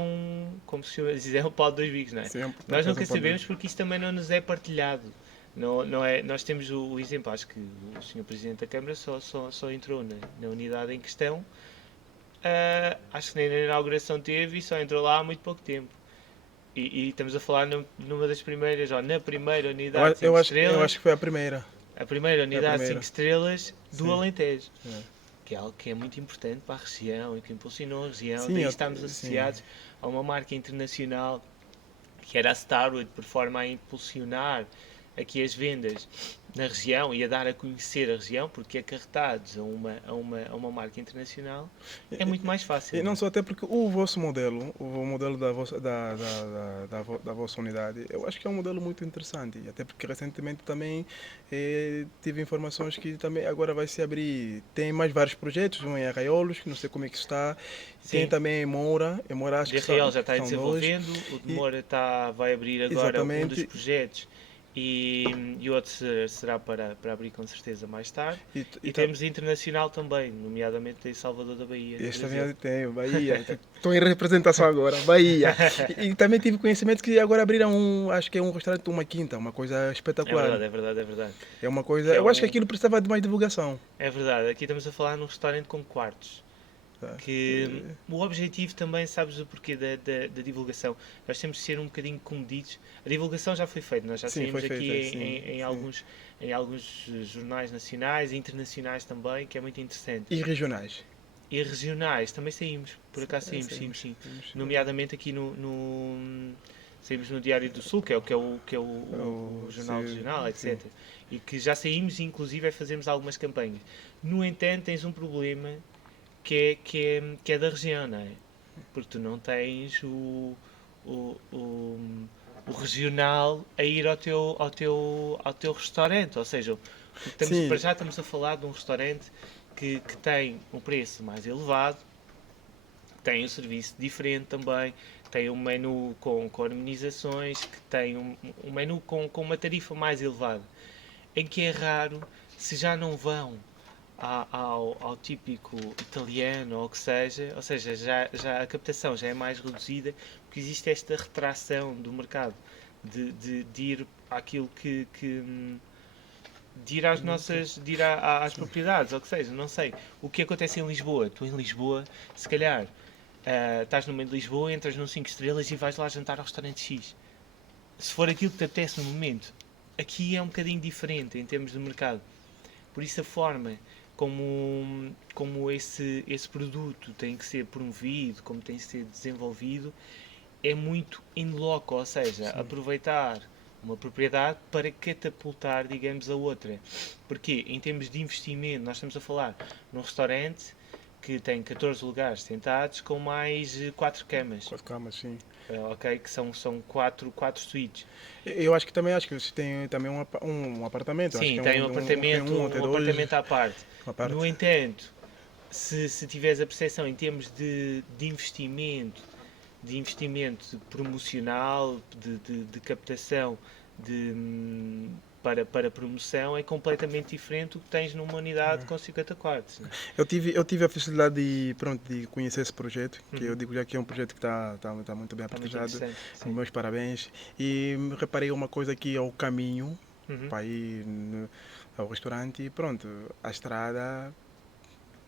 como se dizer, é um pau de dois bicos, não é? Sempre, Nós nunca sabemos porque isto também não nos é partilhado. Não é, nós temos o exemplo, acho que o Sr. Presidente da Câmara só entrou na unidade em questão, acho que nem na inauguração teve e só entrou lá há muito pouco tempo. E estamos a falar numa das primeiras, ou na primeira unidade de 5 eu estrelas, acho que foi a primeira. a primeira unidade de primeira. 5 estrelas do Sim. Alentejo. É. Que é algo que é muito importante para a região e que impulsionou a região. Sim, Daí estamos associados a uma marca internacional que era a Starwood, por forma a impulsionar aqui as vendas na região e a dar a conhecer a região, porque acarretados a uma marca internacional é muito mais fácil. E não só até porque o vosso modelo, o modelo da vossa unidade, eu acho que é um modelo muito interessante. Até porque recentemente também tive informações que também agora vai se abrir. Tem mais vários projetos, um em Arraiolos, que não sei como é que está. Sim. Tem também em Moura, acho De que Arraial já está são desenvolvendo, dois. o de Moura vai abrir agora Exatamente. um dos projetos e o outro será para abrir com certeza mais tarde. E temos internacional também, nomeadamente em Salvador da Bahia. Este também tem, Bahia. Estou em representação agora, Bahia. E também tive conhecimento que agora abriram acho que é um restaurante, uma quinta, uma coisa espetacular. É verdade. É uma coisa, eu acho que aquilo precisava de mais divulgação. É verdade, aqui estamos a falar num restaurante com quartos. Que o objetivo também, sabes o porquê da divulgação? Nós temos de ser um bocadinho comedidos. A divulgação já foi feita, nós já saímos aqui em alguns jornais nacionais e internacionais também, que é muito interessante. E regionais? E regionais também saímos, por acaso saímos, sim. Nomeadamente aqui saímos no Diário do Sul, que é o Jornal Regional, etc. Sim. E que já saímos e inclusive fazemos algumas campanhas. No entanto, tens um problema que é da região, não é? Porque tu não tens o regional a ir ao teu restaurante, ou seja, para já estamos a falar de um restaurante que tem um preço mais elevado, tem um serviço diferente também, tem um menu com harmonizações, que tem um menu com uma tarifa mais elevada, em que é raro, se já não vão ao típico italiano ou o que seja, ou seja, já a captação já é mais reduzida, porque existe esta retração do mercado de ir àquilo de ir às propriedades, ou o que seja, não sei. O que acontece em Lisboa? Tu em Lisboa, se calhar, estás no meio de Lisboa, entras num 5 estrelas e vais lá jantar ao restaurante X. Se for aquilo que te apetece no momento. Aqui é um bocadinho diferente em termos de mercado. Por isso a forma como esse produto tem que ser promovido, como tem que ser desenvolvido, é muito in loco, ou seja, aproveitar uma propriedade para catapultar, digamos, a outra. Porque em termos de investimento, nós estamos a falar num restaurante que tem 14 lugares sentados com mais 4 camas. 4 camas, sim. Ok, que são 4 suítes. Eu acho que vocês têm também um apartamento. Sim, acho que tem um apartamento à parte. No entanto, se tiveres a percepção em termos de investimento promocional, de captação para promoção, é completamente diferente do que tens numa unidade com 50 quartos. Né? Eu tive a facilidade de conhecer esse projeto, que eu digo já que é um projeto que está muito bem apresentado. Meus parabéns. E reparei uma coisa aqui ao caminho, para ir ao restaurante, e pronto, a estrada...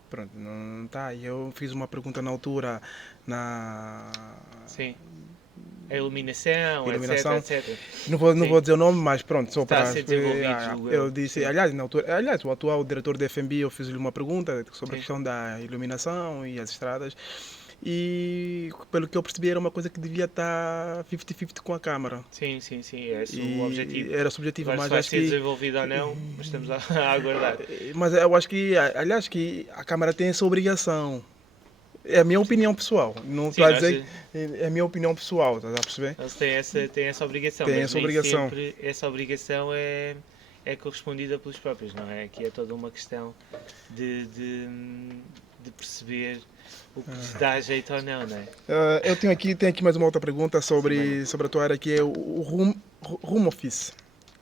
Pronto, não está. Eu fiz uma pergunta na altura Sim. A iluminação. Etc. Não vou dizer o nome, mas pronto, só está para... a ser desenvolvido, eu disse, sim. Aliás, o atual diretor da FMB, eu fiz-lhe uma pergunta sobre a questão da iluminação e as estradas. e pelo que eu percebi era uma coisa que devia estar 50-50 com a Câmara. Sim, sim, sim, é esse o E objetivo. era subjetivo, Agora se mas vai acho ser que. desenvolvido ou não, mas estamos a aguardar. Mas eu acho que, aliás, que a Câmara tem essa obrigação. É a minha opinião pessoal. Não estou Sim, a nós, dizer que é a minha opinião pessoal, estás a perceber? eles têm essa obrigação, Tem mas essa nem obrigação. sempre essa obrigação é correspondida pelos próprios, não é? Aqui é toda uma questão de, de, de perceber o que lhes dá jeito ou não, não é? Eu tenho aqui mais uma outra pergunta Sim, sobre a tua área, que é o home office.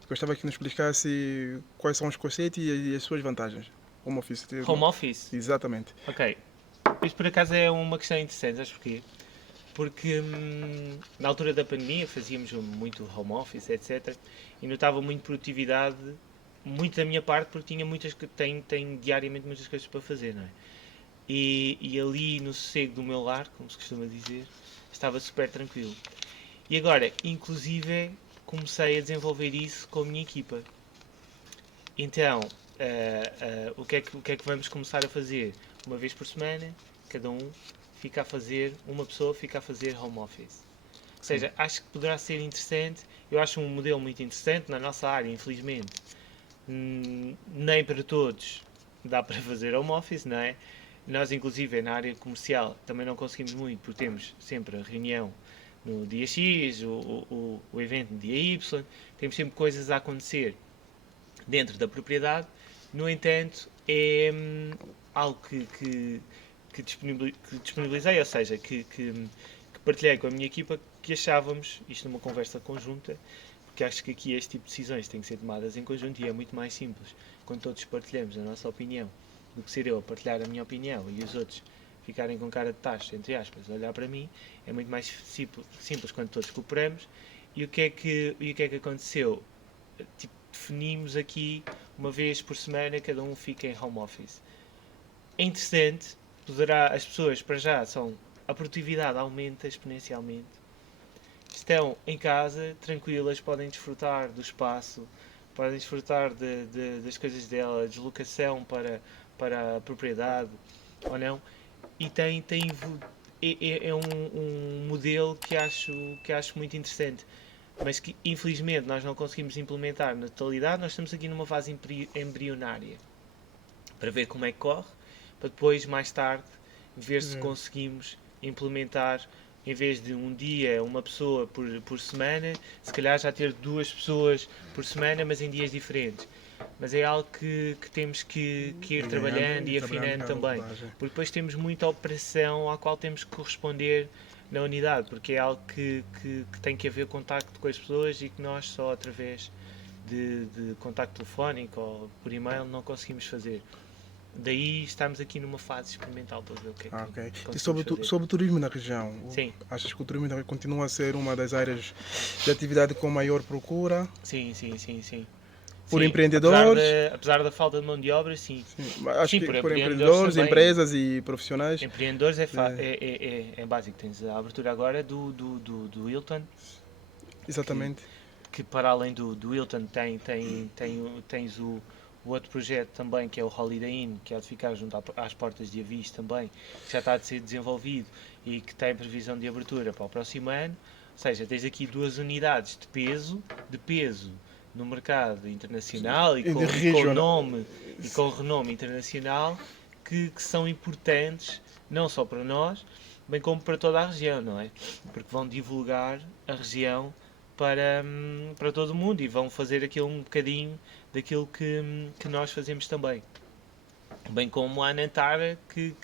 Gostava que nos explicasse quais são os conceitos e as suas vantagens. Home office. home office. Exatamente. Ok. Isto por acaso é uma questão interessante, sabes porquê? Porque na altura da pandemia fazíamos muito home office, etc. E notava muito produtividade, muito da minha parte, porque tinha tenho diariamente muitas coisas para fazer, não é? E ali no sossego do meu lar, como se costuma dizer, estava super tranquilo. E agora, inclusive, comecei a desenvolver isso com a minha equipa. Então, o que é que vamos começar a fazer? Uma vez por semana, cada um fica a fazer, uma pessoa fica a fazer home office. Ou Sim. seja, acho que poderá ser interessante, eu acho um modelo muito interessante na nossa área, infelizmente. Nem para todos dá para fazer home office, não é? Nós, inclusive, na área comercial também não conseguimos muito, porque temos sempre a reunião no dia X, o evento no dia Y, temos sempre coisas a acontecer dentro da propriedade. No entanto, é algo que disponibilizei, ou seja, que partilhei com a minha equipa, que achávamos, isto numa conversa conjunta, porque acho que aqui este tipo de decisões têm que ser tomadas em conjunto e é muito mais simples quando todos partilhamos a nossa opinião do que ser eu a partilhar a minha opinião e os outros ficarem com cara de tacho, entre aspas, a olhar para mim. É muito mais simples quando todos cooperamos. E o que é que aconteceu? Tipo, definimos aqui uma vez por semana cada um fica em home office. É interessante, as pessoas para já são, a produtividade aumenta exponencialmente, estão em casa tranquilas, podem desfrutar do espaço, podem desfrutar das coisas dela, deslocação para a propriedade ou não, e é um modelo que acho muito interessante, mas que infelizmente nós não conseguimos implementar na totalidade. Nós estamos aqui numa fase embrionária para ver como é que corre, para depois, mais tarde, ver se conseguimos implementar, em vez de um dia, uma pessoa por semana, se calhar já ter duas pessoas por semana, mas em dias diferentes. Mas é algo que temos que ir trabalhando e afinando também. Porque depois temos muita operação à qual temos que corresponder na unidade, porque é algo que tem que haver contacto com as pessoas e que nós só através de contacto telefónico ou por e-mail não conseguimos fazer. Daí estamos aqui numa fase experimental para ver o que é que Ok. E conseguimos fazer. sobre o turismo na região? Sim. Achas que o turismo continua a ser uma das áreas de atividade com maior procura? Sim, sim, sim, sim. Por Sim, empreendedores? apesar da falta de mão de obra, sim. Sim. Acho Sim, que por empreendedores empreendedores, também. empresas e profissionais. Empreendedores é básico. Tens a abertura agora do Hilton. Exatamente. Que para além do Hilton tens o outro projeto também, que é o Holiday Inn, que há de ficar junto às portas de Avis também, que já está a ser desenvolvido e que tem previsão de abertura para o próximo ano. Ou seja, tens aqui duas unidades de peso no mercado internacional e com renome internacional, que são importantes não só para nós, bem como para toda a região, não é? Porque vão divulgar a região para todo o mundo e vão fazer aquilo um bocadinho daquilo que nós fazemos também. Bem como a Anantara, que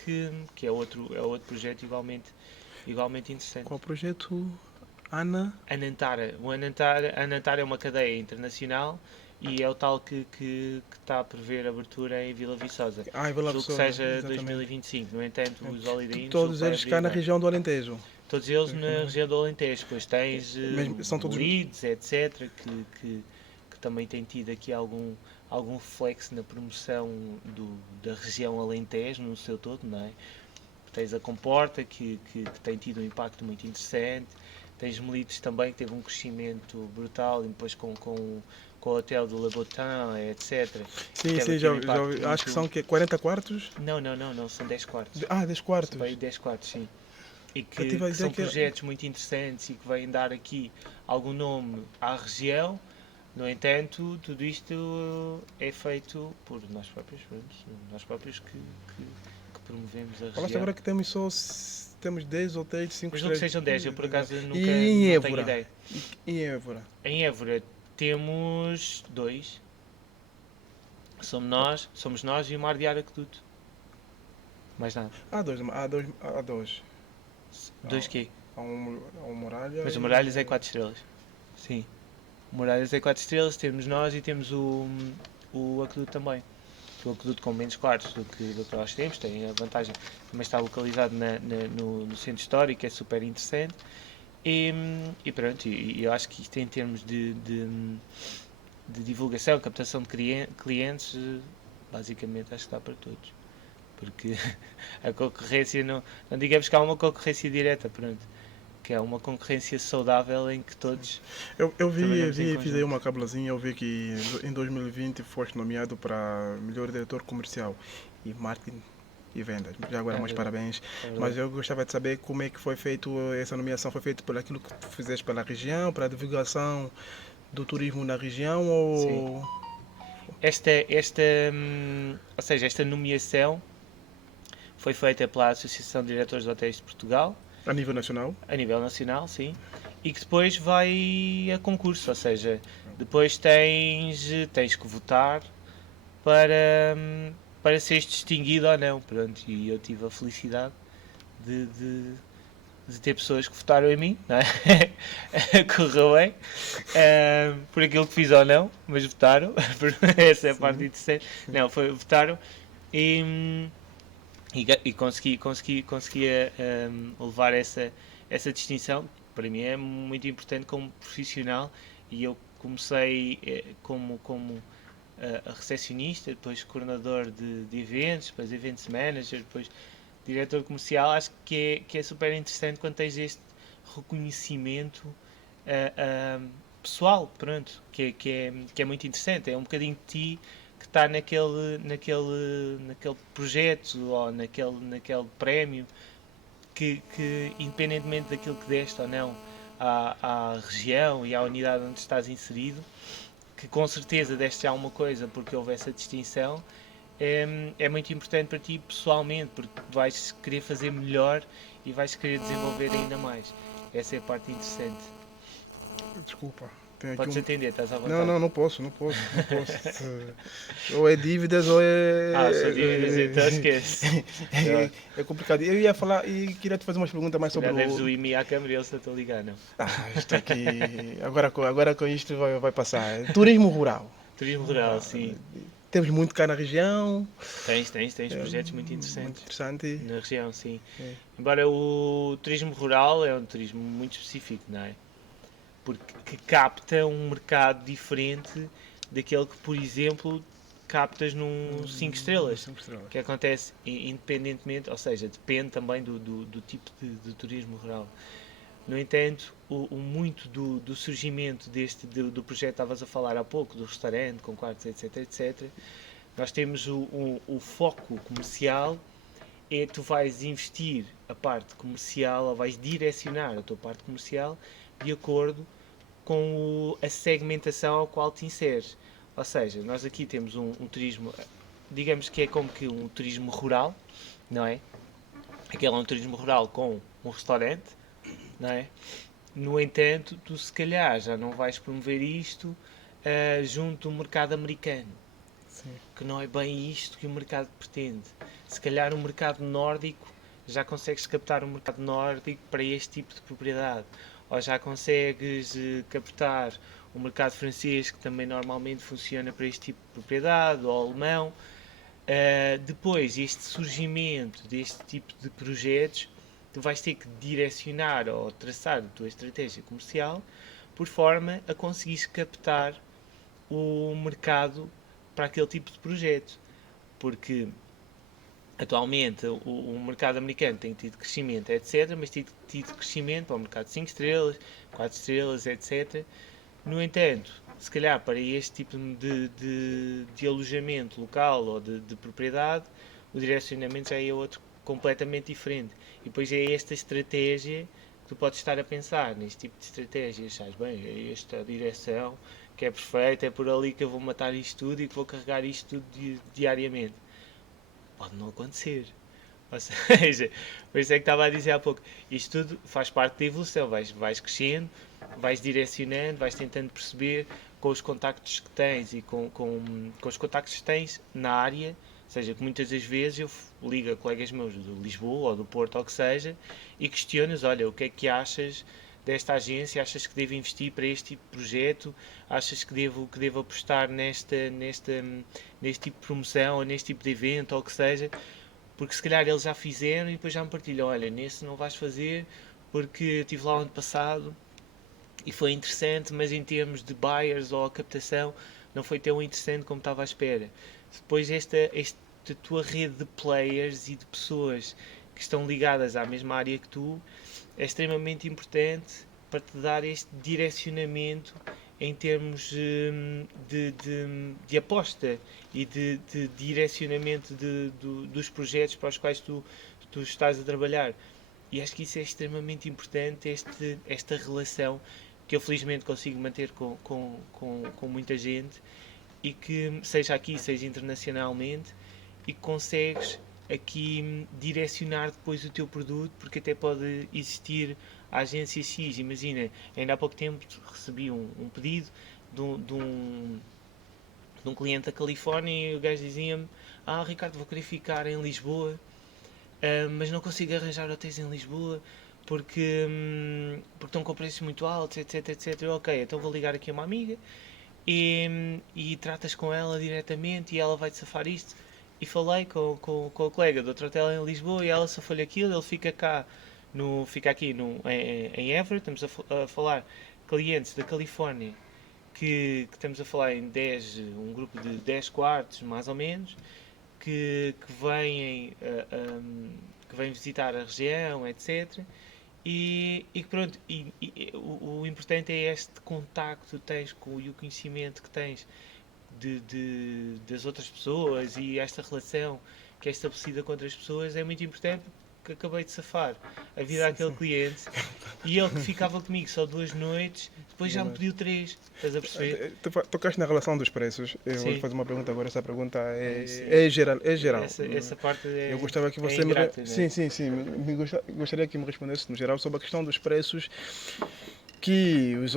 é outro projeto igualmente interessante. Qual projeto? Ana? Anantara. A Anantara é uma cadeia internacional e é o tal que está a prever abertura em Vila Viçosa. Em Vila Julgo que Viçosa, seja exatamente. 2025. No entanto, os Holiday Inn Todos eles cá na região do Alentejo. Todos eles na região do Alentejo. Depois tens São todos... Leeds, etc., que também tem tido aqui algum reflexo na promoção da região Alentejo no seu todo, não é? Tens a Comporta, que tem tido um impacto muito interessante. Tens Melides também, que teve um crescimento brutal, e depois com o hotel do Le Botin, etc. Sim, já acho que são 40 quartos? Não, são 10 quartos. 10 quartos? São 10 quartos, sim. e Eu tive que, a que dizer são projetos muito interessantes e que vêm dar aqui algum nome à região. No entanto, tudo isto é feito por nós próprios, pronto, nós próprios que promovemos a Falaste região. agora que temos 10 hotéis de 5 Mas não que estrelas. sejam 10, eu por acaso nunca E em não tenho Évora? ideia. E em Évora? Em Évora temos 2. Somos nós e o Mar de Araqueduto. Mais nada. Há dois. 2 quê? Há um Muralha Mas o e... Muralhas é 4 estrelas. Sim. O Muralhas é 4 estrelas, temos nós e temos o Aqueduto também. O Aqueduto com menos quartos do que nós temos, tem a vantagem, também está localizado no centro histórico, é super interessante. E pronto, e eu acho que isto em termos de divulgação, captação de clientes, basicamente acho que dá para todos. Porque a concorrência não digamos que há uma concorrência direta, pronto, que é uma concorrência saudável em que todos Eu trabalhamos em fiz aí conjunto. uma cabulazinha, eu vi que em 2020 foste nomeado para melhor diretor comercial e marketing e vendas. Já agora, É mais verdade, parabéns. é Mas verdade. eu gostava de saber como é que foi feito essa nomeação. Foi feito por aquilo que tu fizeste pela região, para a divulgação do turismo na região Sim. ou Ou seja, esta nomeação foi feita pela Associação de Diretores de Hotéis de Portugal, a nível nacional? a nível nacional, sim, e que depois vai a concurso, ou seja, depois tens que votar para, para seres distinguido ou não. Pronto, e eu tive a felicidade de, de, de ter pessoas que votaram em mim, não é? Correu bem, por aquilo que fiz ou não, mas votaram, essa é a parte Sim. interessante. Não, votaram e, e consegui levar essa distinção. Para mim é muito importante como profissional e eu comecei como recepcionista, depois coordenador de eventos, depois events manager, depois diretor comercial. Acho que é super interessante quando tens este reconhecimento pessoal, pronto, que é muito interessante. É um bocadinho de ti que está naquele projeto ou naquele prémio que independentemente daquilo que deste ou não à região e à unidade onde estás inserido, que com certeza deste alguma coisa porque houve essa distinção, é muito importante para ti pessoalmente, porque vais querer fazer melhor e vais querer desenvolver ainda mais. Essa é a parte interessante. Desculpa. Tenho aqui Podes atender, estás à Não, vontade. não, não posso. Ou é dívidas ou São dívidas, então esquece. Já, é complicado. Eu ia falar e queria te fazer umas perguntas mais se calhar sobre deves o. o IMI à câmara e ele se estou a ligar, não. Isto aqui. Agora com isto vai passar. Turismo rural. Turismo rural, sim. Temos muito cá na região. Tens É projetos muito muito interessantes interessante. na região, sim. É. Embora o turismo rural é um turismo muito específico, não é? Porque que capta um mercado diferente daquele que, por exemplo, captas num 5 estrelas. Cinco estrelas. Que acontece independentemente, ou seja, depende também do tipo de turismo rural. No entanto, muito do surgimento do projeto que estavas a falar há pouco, do restaurante, com quartos, etc, nós temos o foco comercial, tu vais investir a parte comercial, ou vais direcionar a tua parte comercial de acordo com a segmentação ao qual te inseres. Ou seja, nós aqui temos um turismo, digamos que é como que um turismo rural, não é? Aquele é um turismo rural com um restaurante, não é? No entanto, tu se calhar já não vais promover isto junto do mercado americano, Sim. que não é bem isto que o mercado pretende. Se calhar o mercado nórdico já consegues captar o mercado nórdico para este tipo de propriedade, ou já consegues captar o mercado francês, que também normalmente funciona para este tipo de propriedade, ou alemão. Depois, este surgimento deste tipo de projetos, tu vais ter que direcionar ou traçar a tua estratégia comercial por forma a conseguires captar o mercado para aquele tipo de projeto. Porque atualmente o mercado americano tem tido crescimento, etc., mas tem tido crescimento para o mercado de 5 estrelas, 4 estrelas, etc. No entanto, se calhar para este tipo de alojamento local ou de propriedade, o direcionamento já é outro completamente diferente. E depois é esta estratégia que tu podes estar a pensar, neste tipo de estratégias, sabes, bem, é esta direção que é perfeita, é por ali que eu vou matar isto tudo e que vou carregar isto tudo diariamente. Pode não acontecer. Ou seja, por isso é que estava a dizer há pouco, isto tudo faz parte da evolução, vais crescendo, vais direcionando, vais tentando perceber com os contactos que tens e com os contactos que tens na área, ou seja, que muitas das vezes eu ligo a colegas meus de Lisboa ou do Porto ou o que seja e questiono-os, olha, o que é que achas desta agência, achas que devo investir para este tipo de projeto, achas que devo apostar neste tipo de promoção ou neste tipo de evento ou o que seja, porque se calhar eles já fizeram e depois já me partilham, olha, nesse não vais fazer porque estive lá ano passado e foi interessante, mas em termos de buyers ou captação não foi tão interessante como estava à espera. Depois esta tua rede de players e de pessoas que estão ligadas à mesma área que tu é extremamente importante para te dar este direcionamento em termos de aposta e de direcionamento dos projetos para os quais tu estás a trabalhar. E acho que isso é extremamente importante, esta relação que eu felizmente consigo manter com muita gente e que seja aqui, seja internacionalmente e que consegues aqui direcionar depois o teu produto, porque até pode existir a agência X. Imagina, ainda há pouco tempo recebi um pedido de um cliente da Califórnia e o gajo dizia-me: Ricardo, vou querer ficar em Lisboa, mas não consigo arranjar hotéis em Lisboa porque estão com preços muito altos, etc, etc. Ok, então vou ligar aqui a uma amiga e tratas com ela diretamente e ela vai-te safar isto. E falei com a colega do outro hotel em Lisboa e ela safou-lhe aquilo, ele fica cá, fica aqui em Everett, estamos a falar clientes da Califórnia que estamos a falar em um grupo de 10 quartos mais ou menos, que vêm visitar a região, etc. E pronto, o importante é este contacto que tens e o conhecimento que tens das outras pessoas e esta relação que é estabelecida com outras pessoas é muito importante, porque acabei de safar a vida Sim, àquele sim. cliente e ele que ficava comigo só 2 noites, depois já me pediu 3, estás a perceber? Tu tocaste na relação dos preços. Eu vou Sim, fazer uma pergunta agora. Essa pergunta isso é geral. É geral. essa parte Eu gostava que é você ingrata, não é? Sim, sim, sim. Gostaria que me respondesse no geral sobre a questão dos preços que os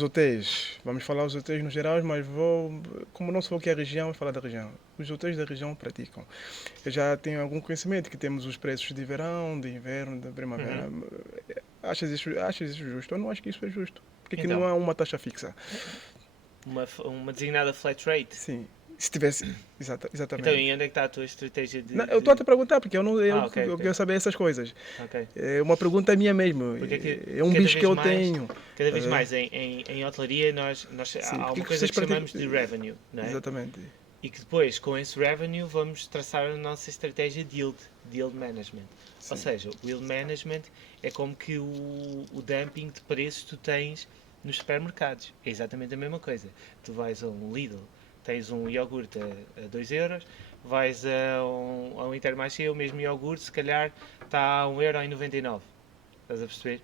hotéis, vamos falar os hotéis no geral, mas como não sou aqui a região, vou falar da região. Os hotéis da região praticam. Eu já tenho algum conhecimento que temos os preços de verão, de inverno, de primavera. Uhum. Achas isso justo? Eu não acho que isso é justo. Porque que não Então, há uma taxa fixa? uma designada flat rate. Sim, se tivesse. Então, Exatamente. e onde é que está a tua estratégia Não, eu estou a te perguntar porque Ok, eu ok, quero saber essas coisas. ok. É uma pergunta minha mesmo. Porque é que É um bicho que eu tenho. cada Tá a vez ver? mais em hotelaria Sim, há porque uma que coisa vocês que praticam. chamamos de revenue, não é? Exatamente. E que depois, com esse revenue, vamos traçar a nossa estratégia de yield management. Ou Sim. seja, o yield management é como que o dumping de preços tu tens nos supermercados. É exatamente a mesma coisa. Tu vais a um Lidl, tens um iogurte a 2 euros, vais a um Intermarché, o mesmo iogurte, se calhar está a 1,99€. Estás a perceber?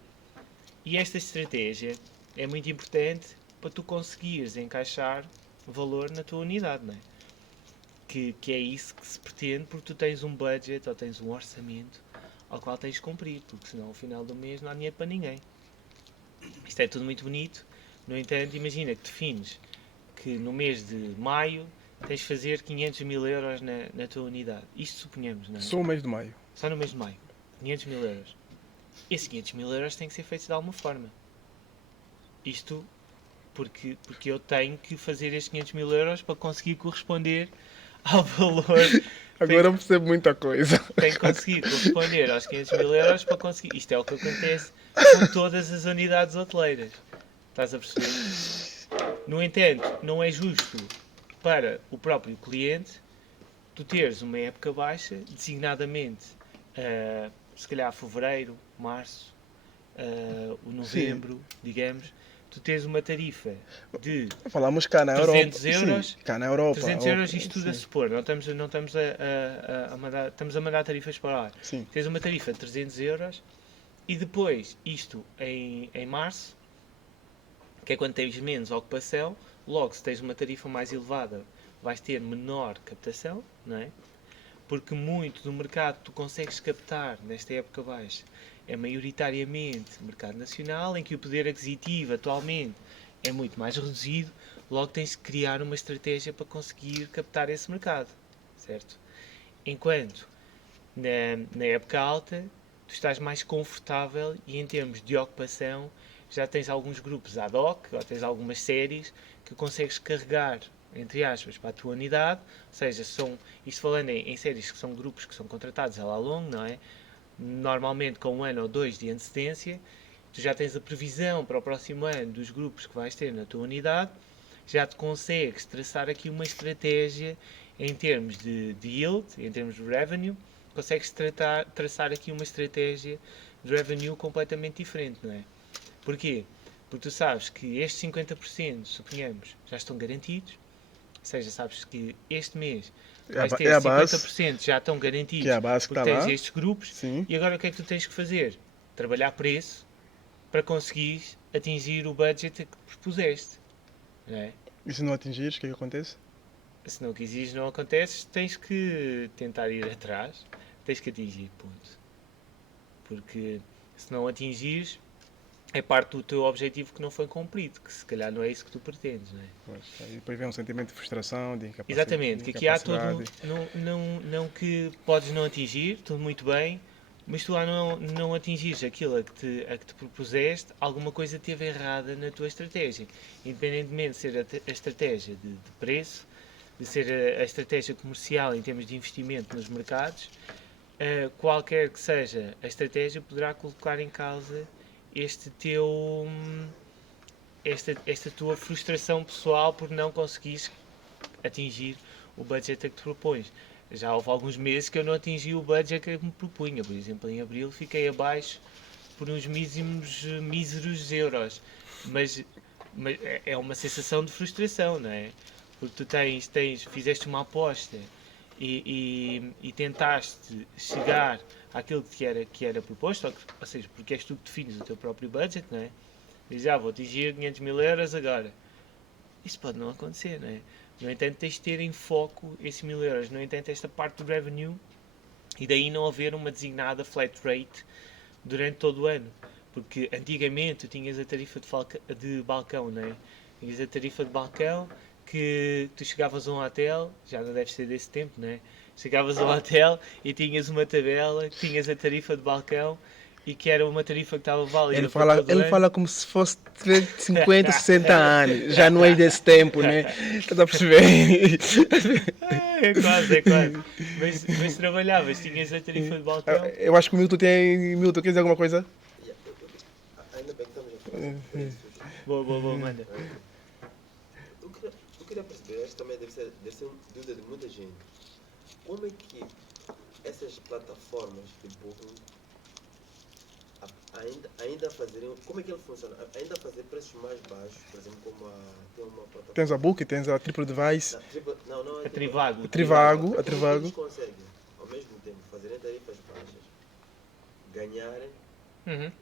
E esta estratégia é muito importante para tu conseguires encaixar valor na tua unidade, não é? Que é isso que se pretende, porque tu tens um budget ou tens um orçamento ao qual tens de cumprir, porque senão ao final do mês não há dinheiro para ninguém. Isto é tudo muito bonito, no entanto, imagina que defines que no mês de maio tens de fazer 500 mil euros na tua unidade. Isto suponhamos, não é? Só o mês de maio. Só no mês de maio. 500 mil euros. Esses 500 mil euros têm que ser feitos de alguma forma. Isto porque eu tenho que fazer estes 500 mil euros para conseguir corresponder ao valor. Agora eu percebo muita coisa. Tenho que conseguir corresponder aos 500 mil euros para conseguir. Isto é o que acontece com todas as unidades hoteleiras. Estás a perceber? No entanto, não é justo para o próprio cliente tu teres uma época baixa, designadamente se calhar fevereiro, março, o Sim. novembro, digamos, tu tens uma tarifa de Falamos cá na 300 Europa. euros, Sim, cá na Europa. 300 euros, isto tudo a Sim. supor, não estamos a mandar, estamos a mandar tarifas para lá. Sim. Tens uma tarifa de 300 euros e depois, isto em março, que é quando tens menos ocupação, logo se tens uma tarifa mais elevada vais ter menor captação, não é? Porque muito do mercado que tu consegues captar nesta época baixa é maioritariamente mercado nacional, em que o poder aquisitivo atualmente é muito mais reduzido, logo tens de criar uma estratégia para conseguir captar esse mercado, certo? Enquanto na época alta tu estás mais confortável e em termos de ocupação já tens alguns grupos ad hoc, ou tens algumas séries que consegues carregar, entre aspas, para a tua unidade, ou seja, isto falando em séries que são grupos que são contratados a lá longo, não é? Normalmente com 1 ou 2 de antecedência, tu já tens a previsão para o próximo ano dos grupos que vais ter na tua unidade, já te consegues traçar aqui uma estratégia em termos de yield, em termos de revenue, consegues traçar aqui uma estratégia de revenue completamente diferente, não é? Porquê? Porque tu sabes que estes 50%, suponhamos, já estão garantidos, ou seja, sabes que este mês vais ter 50% já estão garantidos, que é a base que porque está tens lá. estes grupos. Sim. E agora o que é que tu tens que fazer? Trabalhar preço para conseguires atingir o budget que propuseste, não é? E se não atingires, o que é que acontece? Se não quiseres, não acontece, tens que tentar ir atrás, tens que atingir, ponto. Porque se não atingires, é parte do teu objetivo que não foi cumprido, que se calhar não é isso que tu pretendes, não é? Pois, aí depois vem um sentimento de frustração, de incapacidade. Exatamente, que aqui há todo, não que podes não atingir, tudo muito bem, mas tu não atingires aquilo a que te propuseste, alguma coisa teve errada na tua estratégia. Independentemente de ser a estratégia de preço, de ser a estratégia comercial em termos de investimento nos mercados, qualquer que seja a estratégia poderá colocar em causa esta tua frustração pessoal por não conseguires atingir o budget a que te propões. Já houve alguns meses que eu não atingi o budget que me propunha. Por exemplo, em abril fiquei abaixo por uns míseros euros. Mas é uma sensação de frustração, não é? Porque tu fizeste uma aposta e tentaste chegar àquilo que era proposto, ou seja, porque és tu que defines o teu próprio budget, não é? Diz, vou atingir 500 mil euros agora. Isso pode não acontecer, não é? No entanto, tens de ter em foco esses 1000 euros. No entanto, esta parte do revenue, e daí não haver uma designada flat rate durante todo o ano. Porque antigamente tu tinhas a tarifa de balcão, não é? Tinhas a tarifa de balcão que tu chegavas a um hotel, já não deve ser desse tempo, não é? Chegavas a um hotel e tinhas uma tabela, tinhas a tarifa de balcão e que era uma tarifa que estava válida Ele fala como se fosse de 50, 60 anos. Já não é desse tempo, né? Estás a perceber? É quase. Mas trabalhavas, tinhas a tarifa de balcão. Eu acho que o Milton tem... Milton, quer dizer alguma coisa? Ainda bem que estamos a falar sobre isso. Boa, manda. Eu queria perceber, acho que também deve ser dúvida de muita gente. Como é que essas plataformas de booking ainda fazerem, como é que ele funciona? Ainda fazer preços mais baixos, por exemplo, como tem uma plataforma. Tens a Book, tens a TripAdvice. Não é A Trivago. A Trivago. Como é que eles conseguem, ao mesmo tempo, fazerem tarifas baixas, ganharem,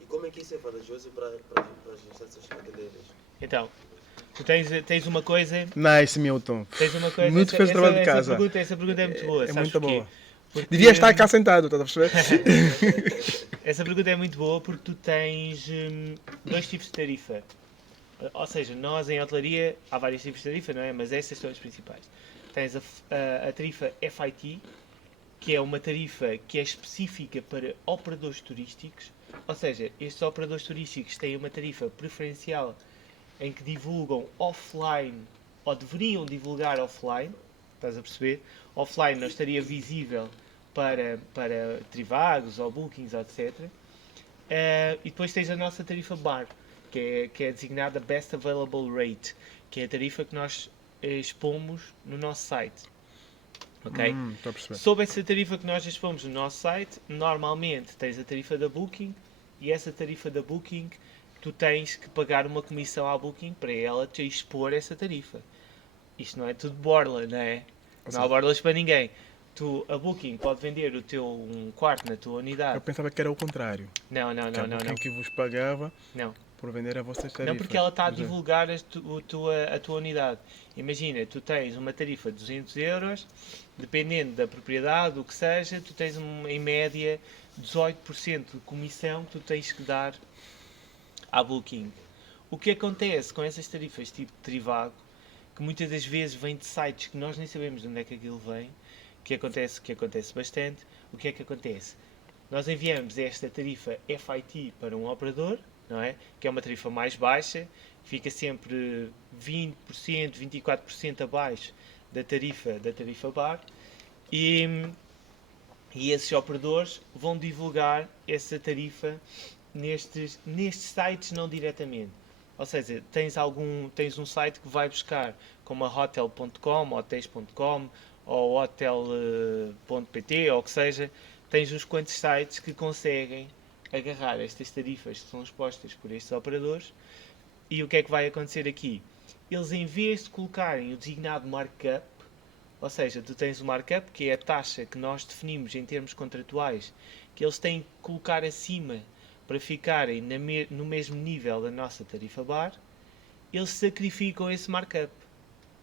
e como é que isso é vantajoso para as instâncias hoteleiras? Então, tu tens uma coisa... Nice, Milton. Tens uma coisa... Muito fez o trabalho de casa. Essa pergunta é muito boa, É sabes muito porquê? boa. Porque... Devia estar cá sentado, estás a perceber? Essa pergunta é muito boa porque tu tens dois tipos de tarifa. Ou seja, nós em hotelaria há vários tipos de tarifa, não é? Mas estas são as principais. Tens a tarifa FIT, que é uma tarifa que é específica para operadores turísticos. Ou seja, estes operadores turísticos têm uma tarifa preferencial em que divulgam offline, ou deveriam divulgar offline, estás a perceber? Offline não estaria visível para Trivagos ou Bookings, etc. E depois tens a nossa tarifa BAR, que é designada Best Available Rate, que é a tarifa que nós expomos no nosso site. Okay? Estou a perceber. Sob essa tarifa que nós expomos no nosso site, normalmente tens a tarifa da Booking, e essa tarifa da Booking tu tens que pagar uma comissão à Booking para ela te expor essa tarifa. Isto não é tudo borla, não é? Não há borlas para ninguém. A Booking pode vender um quarto na tua unidade. Eu pensava que era o contrário. Não. Que a Booking que vos pagava não. por vender a vossas tarifas. Não, porque ela está a divulgar a tua unidade. Imagina, tu tens uma tarifa de 200 euros, dependendo da propriedade, o que seja, tu tens em média 18% de comissão que tu tens que dar à Booking. O que acontece com essas tarifas tipo de derivado, que muitas das vezes vêm de sites que nós nem sabemos de onde é que aquilo vem, que acontece bastante, o que é que acontece? Nós enviamos esta tarifa FIT para um operador, não é? Que é uma tarifa mais baixa, fica sempre 20%, 24% abaixo da tarifa bar, e esses operadores vão divulgar essa tarifa nestes sites não diretamente. Ou seja, tens um site que vai buscar, como a hotel.com, hotéis.com ou hotel.pt, ou o que seja, tens uns quantos sites que conseguem agarrar estas tarifas que são expostas por estes operadores. E o que é que vai acontecer aqui? Eles, em vez de colocarem o designado markup, ou seja, tu tens o markup, que é a taxa que nós definimos em termos contratuais, que eles têm que colocar acima para ficarem no mesmo nível da nossa tarifa bar, eles sacrificam esse markup.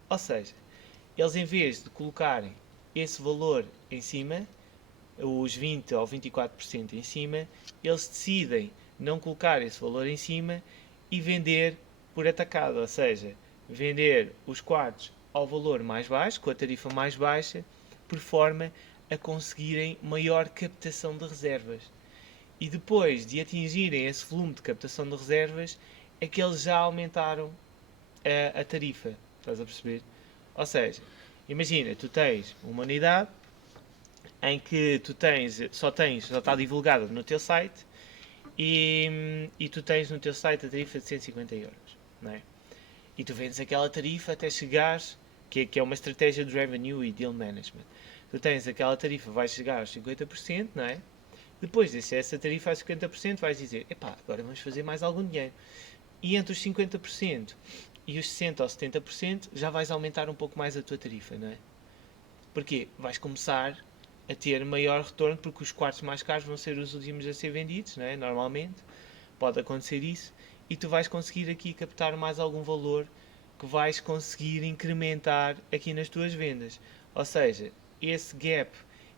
Ou seja, eles, em vez de colocarem esse valor em cima, os 20% ou 24% em cima, eles decidem não colocar esse valor em cima e vender por atacado, ou seja, vender os quartos ao valor mais baixo, com a tarifa mais baixa, por forma a conseguirem maior captação de reservas. E depois de atingirem esse volume de captação de reservas, é que eles já aumentaram a tarifa. Estás a perceber? Ou seja, imagina, tu tens uma unidade em que só está divulgada no teu site e tu tens no teu site a tarifa de 150 euros, não é? E tu vendes aquela tarifa até chegares, que é uma estratégia de revenue e deal management. Tu tens aquela tarifa, vais chegar aos 50%, não é? Depois de essa tarifa a 50%, vais dizer, agora vamos fazer mais algum dinheiro. E entre os 50% e os 60% ou 70% já vais aumentar um pouco mais a tua tarifa, não é? Porquê? Vais começar a ter maior retorno, porque os quartos mais caros vão ser os últimos a ser vendidos, não é? Normalmente pode acontecer isso, e tu vais conseguir aqui captar mais algum valor que vais conseguir incrementar aqui nas tuas vendas. Ou seja, esse gap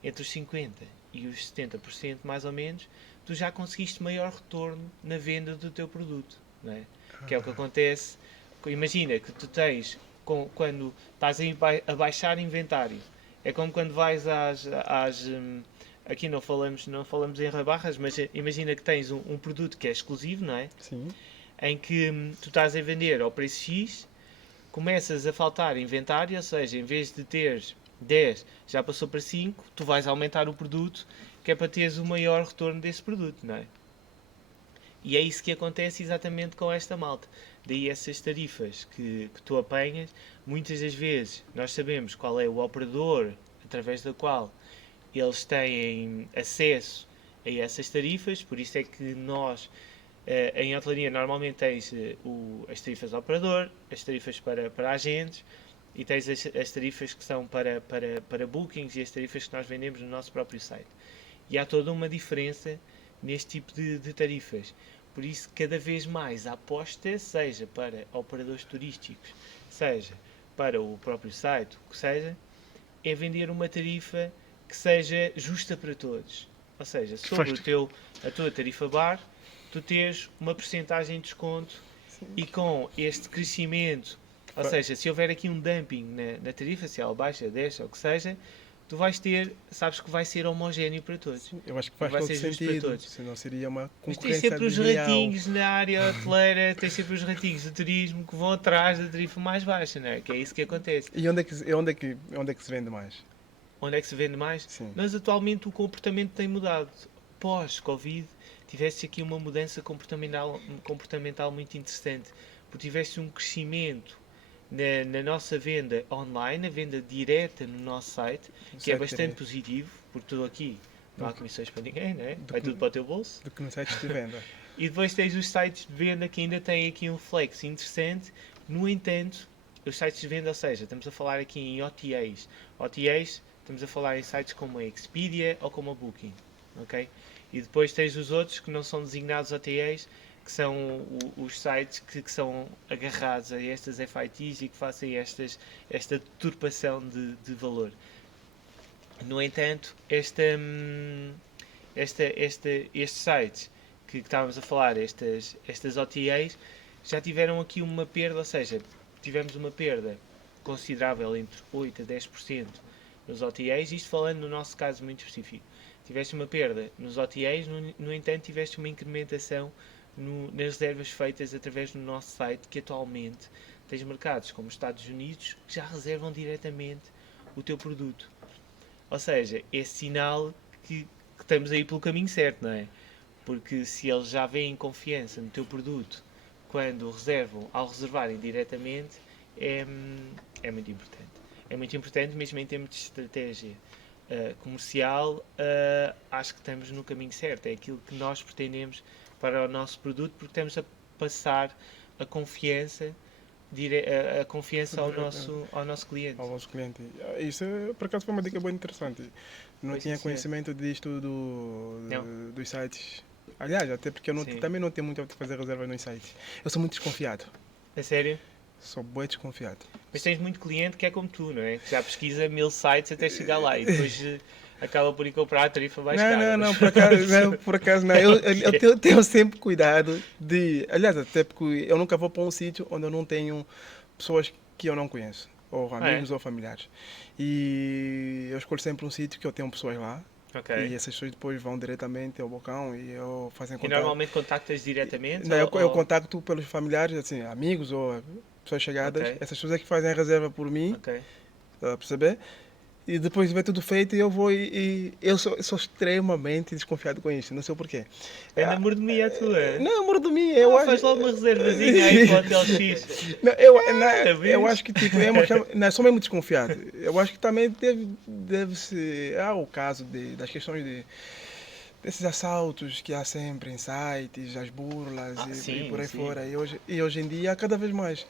entre os 50% e os 70% mais ou menos, tu já conseguiste maior retorno na venda do teu produto, não é? Que é o que acontece. Imagina que tu tens, quando estás a baixar inventário, é como quando vais aqui não falamos em rebarras, mas imagina que tens um produto que é exclusivo, não é? Sim. Em que tu estás a vender ao preço X, começas a faltar inventário, ou seja, em vez de teres 10, já passou para 5, tu vais aumentar o produto, que é para teres o maior retorno desse produto, não é? E é isso que acontece exatamente com esta malta. Daí essas tarifas que tu apanhas, muitas das vezes nós sabemos qual é o operador através do qual eles têm acesso a essas tarifas, por isso é que nós em hotelaria normalmente tens as tarifas de operador, as tarifas para agentes, e tens as tarifas que são para bookings e as tarifas que nós vendemos no nosso próprio site. E há toda uma diferença neste tipo de tarifas. Por isso, cada vez mais a aposta, seja para operadores turísticos, seja para o próprio site, o que seja, é vender uma tarifa que seja justa para todos. Ou seja, sobre a tua tarifa bar, tu tens uma percentagem de desconto. Sim. E com este crescimento, ou seja, se houver aqui um dumping na tarifa, se ela baixa, desce, ou o que seja, tu vais ter, sabes que vai ser homogéneo para todos. Sim, eu acho que faz todo sentido, senão seria uma concorrência. Mas tens sempre os ratinhos na área hoteleira, tens sempre os ratinhos do turismo que vão atrás da tarifa mais baixa, não é? Que é isso que acontece. E onde é que se vende mais? Onde é que se vende mais? Sim. Mas atualmente o comportamento tem mudado. Pós-Covid, tiveste aqui uma mudança comportamental muito interessante, porque tiveste um crescimento na nossa venda online, a venda direta no nosso site, que é bastante positivo, porque tudo aqui não há comissões para ninguém, não é? Vai tudo para o teu bolso. Do que nos sites de venda. E depois tens os sites de venda que ainda têm aqui um flex interessante. No entanto, os sites de venda, ou seja, estamos a falar aqui em OTAs. OTAs, estamos a falar em sites como a Expedia ou como a Booking. Ok? E depois tens os outros que não são designados OTAs, que são os sites que são agarrados a estas FITs e que fazem esta deturpação de valor. No entanto, estes sites que estávamos a falar, estas OTAs, já tiveram aqui uma perda, ou seja, tivemos uma perda considerável entre 8% a 10% nos OTAs, isto falando no nosso caso muito específico. Tiveste uma perda nos OTAs, no entanto tiveste uma incrementação nas reservas feitas através do nosso site, que atualmente tens mercados como os Estados Unidos que já reservam diretamente o teu produto. Ou seja, é sinal que estamos aí pelo caminho certo, não é? Porque se eles já veem confiança no teu produto quando reservam, ao reservarem diretamente, é muito importante. É muito importante mesmo em termos de estratégia comercial, acho que estamos no caminho certo. É aquilo que nós pretendemos para o nosso produto, porque estamos a passar a confiança ao nosso cliente. Ao nosso cliente. Isso, por acaso, foi uma dica bem interessante. Não tinha conhecimento disto dos sites. Aliás, até porque eu também não tenho muito a fazer reservas nos sites. Eu sou muito desconfiado. É sério? Sou bem desconfiado. Mas tens muito cliente que é como tu, não é? Que já pesquisa 1000 sites até chegar lá e depois acaba por ir comprar a tarifa mais cara. Não, por acaso não. Eu tenho sempre cuidado de... Aliás, até porque eu nunca vou para um sítio onde eu não tenho pessoas que eu não conheço. Ou amigos ou familiares. E eu escolho sempre um sítio que eu tenho pessoas lá. Okay. E essas pessoas depois vão diretamente ao balcão e eu fazem contato. E normalmente contactas diretamente? Não, eu contacto pelos familiares, assim, amigos ou pessoas chegadas. Okay. Essas pessoas é que fazem a reserva por mim. Okay. Perceber? E depois de ver tudo feito, eu vou e eu sou extremamente desconfiado com isso, não sei o porquê. É na mordomia a tua? Não, mordomia, eu acho... Faz logo uma reservazinha aí para o Hotel X. Não, eu acho que tipo, não, sou mesmo desconfiado. Eu acho que também deve-se... o caso das questões desses assaltos que há sempre em sites, as burlas e por aí fora. E hoje em dia, cada vez mais.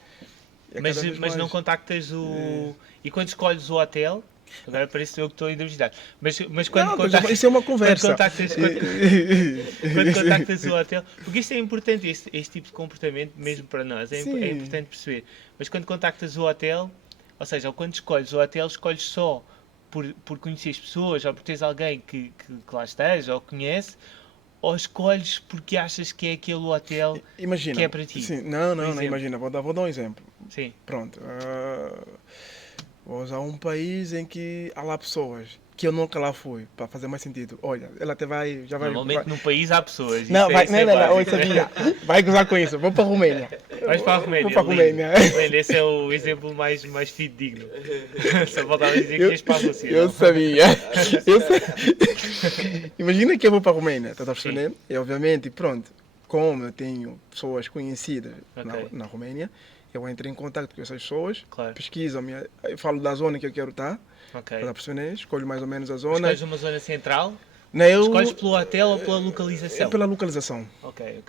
Mas não contactas o... E quando escolhes o hotel... Agora parece eu que estou a dúvida. Mas quando contactas... Isso é uma conversa. Quando contactas o hotel... Porque isto é importante, este tipo de comportamento, mesmo para nós, é importante perceber. Mas quando contactas o hotel, ou seja, quando escolhes o hotel, escolhes só por conhecer as pessoas, ou por teres alguém que lá esteja, ou conhece, ou escolhes porque achas que é aquele hotel que é para ti? Sim, não, imagina. Vou dar um exemplo. Sim. Pronto. Vou usar um país em que há lá pessoas que eu nunca lá fui, para fazer mais sentido. Olha, ela até vai... Normalmente num país há pessoas. Não, sabia. Vai gozar com isso. Vou para a Roménia. Vais para a Roménia. Vou para a Roménia. Esse é o exemplo mais fidedigno. Só faltava dizer que ias para a Rússia. Eu sabia. Imagina que eu vou para a Roménia, está a perceber? E obviamente, pronto, como eu tenho pessoas conhecidas na Roménia, eu entro em contato com essas pessoas, pesquiso, eu falo da zona que eu quero estar, escolho mais ou menos a zona. Escolhes uma zona central? Escolhes pelo hotel ou pela localização? É pela localização. Ok.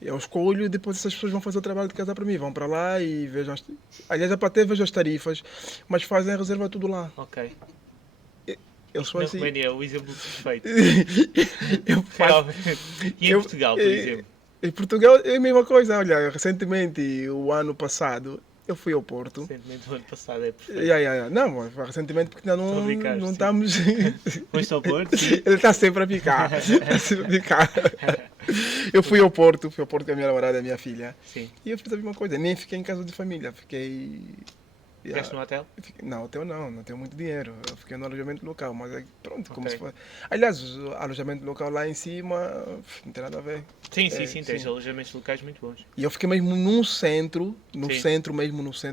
Eu escolho e depois essas pessoas vão fazer o trabalho de casa para mim, vão para lá e vejam aliás, até vejo as tarifas, mas fazem a reserva tudo lá. Ok. Eu sou assim... Romênia é o exemplo perfeito. Eu faço... E em Portugal, por exemplo? Em Portugal é a mesma coisa. Olha, recentemente, o ano passado, eu fui ao Porto. Recentemente, o ano passado é perfeito. Não, recentemente porque ainda não estamos... Foste ao Porto? Sim. Ele está sempre a picar. Eu fui ao Porto com a minha namorada e a minha filha. Sim. E eu fiz a mesma coisa. Nem fiquei em casa de família, fiquei... Ficaste no hotel? Não, hotel não tenho muito dinheiro. Eu fiquei no alojamento local, mas pronto, como se fosse. Aliás, o alojamento local lá em cima não tem nada a ver. Sim, tens alojamentos locais muito bons. E eu fiquei mesmo no centro,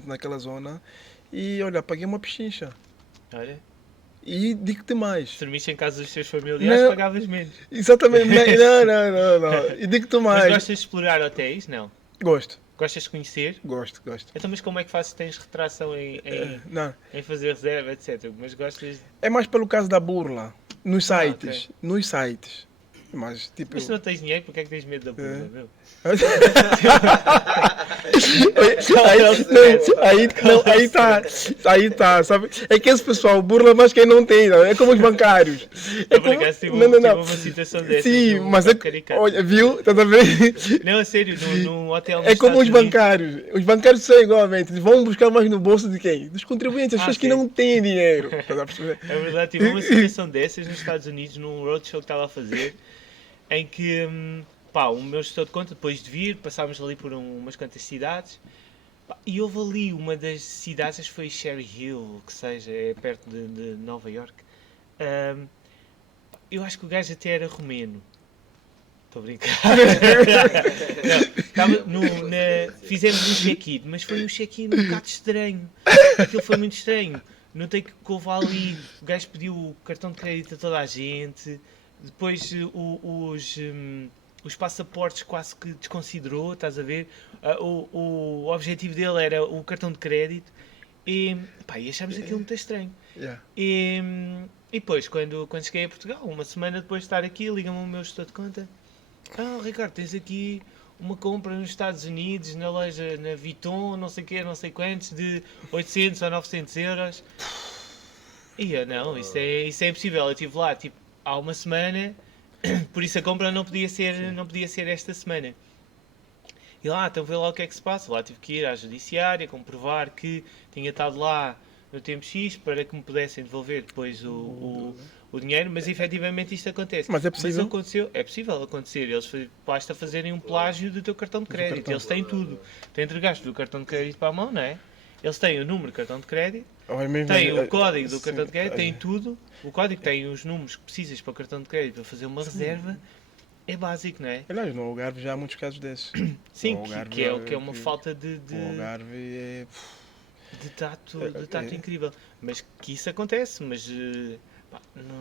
naquela zona, e olha, paguei uma pechincha. Olha. E digo-te mais. Se dormiste em casa dos teus familiares, pagavas menos. Exatamente, não. E digo-te mais. Mas gostas de explorar hotéis? Não. Gosto. Gostas de conhecer? Gosto. Então, mas como é que fazes? Tens retração em fazer reserva, etc. Mas gostas... É mais pelo caso da burla. Nos sites. Mas, tipo... Mas se não tens dinheiro, porque é que tens medo da burla, meu? Aí tá, sabe? É que esse pessoal burla, mas quem não tem, não. É como os bancários. Eu por acaso tive uma situação dessas. Sim, mas é caricato. olha, viu? Estás a ver? Não, a sério, num hotel É como os bancários. Os bancários são igualmente. Eles vão buscar mais no bolso de quem? Dos contribuintes, as pessoas que não têm dinheiro. Estás a perceber? É verdade, tive uma situação dessas nos Estados Unidos, num roadshow que estava a fazer, em que o meu gestor de conta, depois de vir, passámos ali por umas quantas cidades, e houve ali uma das cidades, acho que foi Cherry Hill, que seja, é perto de Nova York. Eu acho que o gajo até era romeno. Estou a brincar. Fizemos um check-in, mas foi um check-in um bocado estranho. Aquilo foi muito estranho. Notei que houve ali, o gajo pediu o cartão de crédito a toda a gente, depois os passaportes quase que desconsiderou, estás a ver? O objetivo dele era o cartão de crédito e achámos aquilo muito estranho. Yeah. E depois, quando cheguei a Portugal, uma semana depois de estar aqui, liga-me o meu gestor de conta. Ricardo, tens aqui uma compra nos Estados Unidos, na loja, na Vuitton, não sei o quê, não sei quantos, de 800 ou 900 euros. E eu, não, isso é impossível. Eu estive lá, há uma semana, por isso a compra não podia ser esta semana. E lá, então vê lá o que é que se passa. Lá tive que ir à judiciária, comprovar que tinha estado lá no tempo X para que me pudessem devolver depois o dinheiro, mas efetivamente isto acontece. Mas é possível? É possível acontecer. Eles basta fazerem um plágio do teu cartão de crédito. Eles têm tudo. Tu entregaste o cartão de crédito para a mão, não é? Eles têm o número do cartão de crédito, têm o código do cartão de crédito, têm tudo. O código tem os números que precisas para o cartão de crédito para fazer uma reserva. É básico, não é? Aliás, no Algarve já há muitos casos desses. Sim, que é uma falta de o Algarve é... de tato incrível. Mas que isso acontece, mas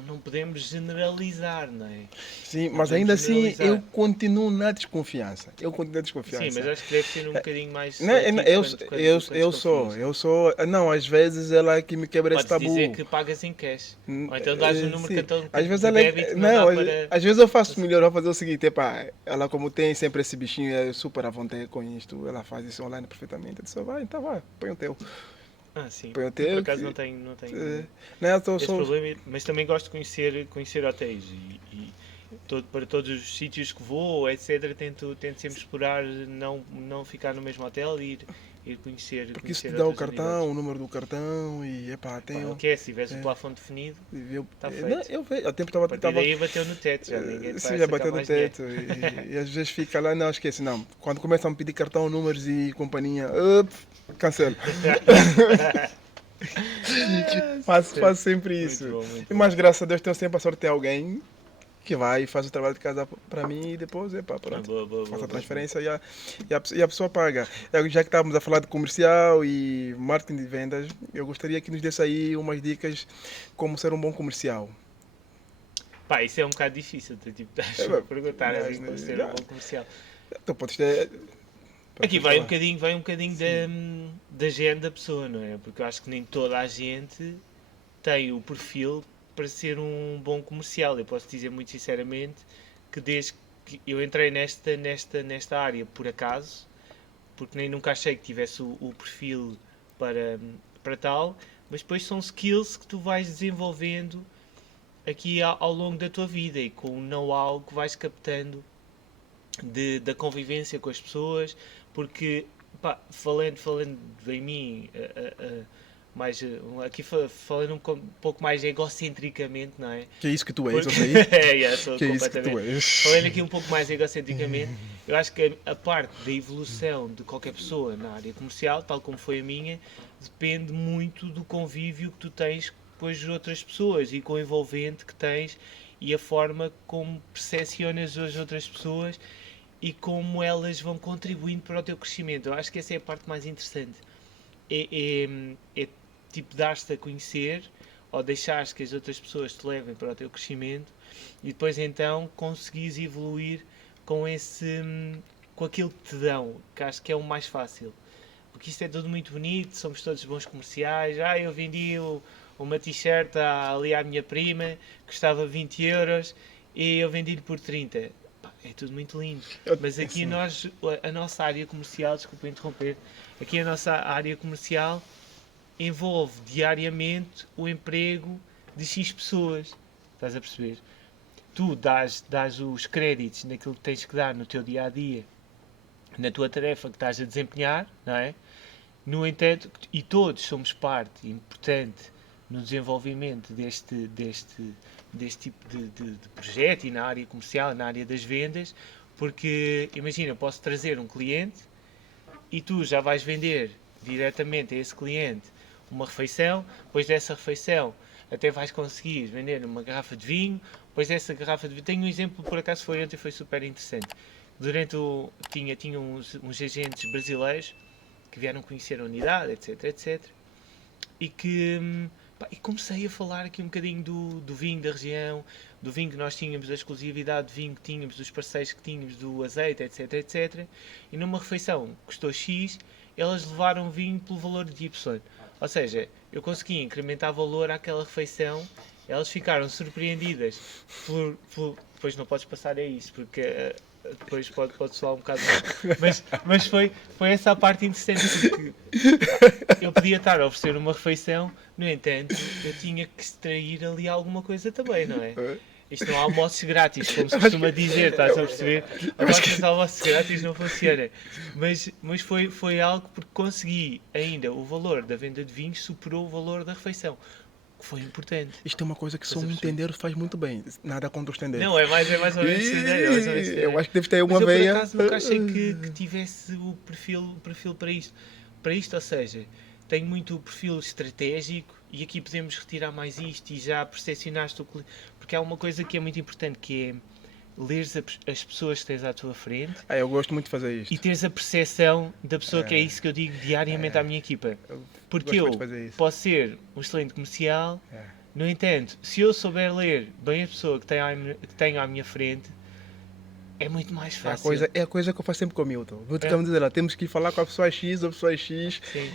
não podemos generalizar, não é? Sim, mas ainda assim eu continuo na desconfiança. Sim, mas acho que deve ser um bocadinho mais... Eu sou... Não, às vezes ela é que me quebra esse tabu. Podes dizer que pagas em cash. Ou então dás o número de às vezes débito, às vezes eu faço melhor, vou fazer o seguinte, ela como tem sempre esse bichinho, é super à vontade com isto, ela faz isso online perfeitamente. Eu disse, vai, põe o teu. Sim. Por acaso não tenho esse problema, mas também gosto de conhecer hotéis e para todos os sítios que vou, etc, tento sempre explorar, não ficar no mesmo hotel e ir conhecer. Porque isso te dá o cartão, o número do cartão e tem... O que é? Se tivesse o plafond definido, está feito. Eu vejo, o tempo estava... Daí bateu no teto, já ninguém Sim, já bateu no teto e às vezes fica lá, não esquece, não. Quando começam a pedir cartão, números e companhia, cancelo. Faço sempre isso. Muito bom. Mas graças a Deus tenho sempre a sorte de ter alguém que vai e faz o trabalho de casa para mim e depois pronto, faço a transferência e a pessoa paga. Já que estávamos a falar de comercial e marketing de vendas, eu gostaria que nos desse aí umas dicas como ser um bom comercial. Isso é um bocado difícil, estás a perguntar como ser um bom comercial. Tu podes ter... Aqui vai um bocadinho da género da pessoa, não é? Porque eu acho que nem toda a gente tem o perfil para ser um bom comercial. Eu posso dizer muito sinceramente que desde que eu entrei nesta área por acaso, porque nem nunca achei que tivesse o perfil para tal, mas depois são skills que tu vais desenvolvendo aqui ao longo da tua vida e com o know-how que vais captando da convivência com as pessoas, porque falando em mim, aqui falando um pouco mais egocentricamente, não é? Que é isso que tu és, eu sei. Sou que completamente. É isso que tu és. Falando aqui um pouco mais egocentricamente, eu acho que a parte da evolução de qualquer pessoa na área comercial, tal como foi a minha, depende muito do convívio que tu tens com as outras pessoas e com o envolvente que tens e a forma como percepcionas as outras pessoas e como elas vão contribuindo para o teu crescimento. Eu acho que essa é a parte mais interessante. É tipo dar-te a conhecer ou deixares que as outras pessoas te levem para o teu crescimento e depois então conseguires evoluir com aquilo que te dão, que acho que é o mais fácil. Porque isto é tudo muito bonito, somos todos bons comerciais. Eu vendi uma t-shirt ali à minha prima, custava 20 euros e eu vendi-lhe por 30. Pá, é tudo muito lindo. Mas aqui a nossa área comercial, desculpa interromper, aqui a nossa área comercial envolve diariamente o emprego de X pessoas. Estás a perceber? Tu dás os créditos naquilo que tens que dar no teu dia-a-dia, na tua tarefa que estás a desempenhar, não é? No entanto, e todos somos parte importante no desenvolvimento deste tipo de projeto e na área comercial, na área das vendas, porque, imagina, posso trazer um cliente e tu já vais vender diretamente a esse cliente uma refeição, depois dessa refeição até vais conseguir vender uma garrafa de vinho, depois dessa garrafa de vinho... Tenho um exemplo, por acaso foi ontem, foi super interessante. Tinha uns agentes brasileiros que vieram conhecer a unidade, etc, etc. E comecei a falar aqui um bocadinho do vinho da região, do vinho que nós tínhamos, da exclusividade de vinho que tínhamos, dos parceiros que tínhamos, do azeite, etc, etc. E numa refeição que custou X, elas levaram vinho pelo valor de Y. Ou seja, eu consegui incrementar valor àquela refeição, elas ficaram surpreendidas depois não podes passar a isso, porque depois pode soar um bocado mal. Mas foi essa a parte interessante, porque eu podia estar a oferecer uma refeição, no entanto, eu tinha que extrair ali alguma coisa também, não é? Isto não há almoços grátis, como se costuma dizer, estás a perceber? Agora os almoços grátis não funcionam. Mas foi algo porque consegui ainda o valor da venda de vinhos superou o valor da refeição. Foi importante. Isto é uma coisa que só um entendeiro faz muito bem. Nada contra os tendeiros. Não, é mais ou menos entendeiro. Eu acho que deve ter uma mas veia... eu, por acaso, nunca achei que tivesse o perfil para isto. Para isto, ou seja, tenho muito o perfil estratégico e aqui podemos retirar mais isto e já percepcionaste o cliente. Porque há uma coisa que é muito importante, que é leres as pessoas que tens à tua frente. Eu gosto muito de fazer isto. E teres a percepção da pessoa, que é isso que eu digo diariamente à minha equipa. Porque eu posso ser um excelente comercial, no entanto, se eu souber ler bem a pessoa que tenho à minha frente, é muito mais fácil. É a coisa que eu faço sempre com o Milton. O Milton dizer lá, temos que ir falar com a pessoa X. Sim.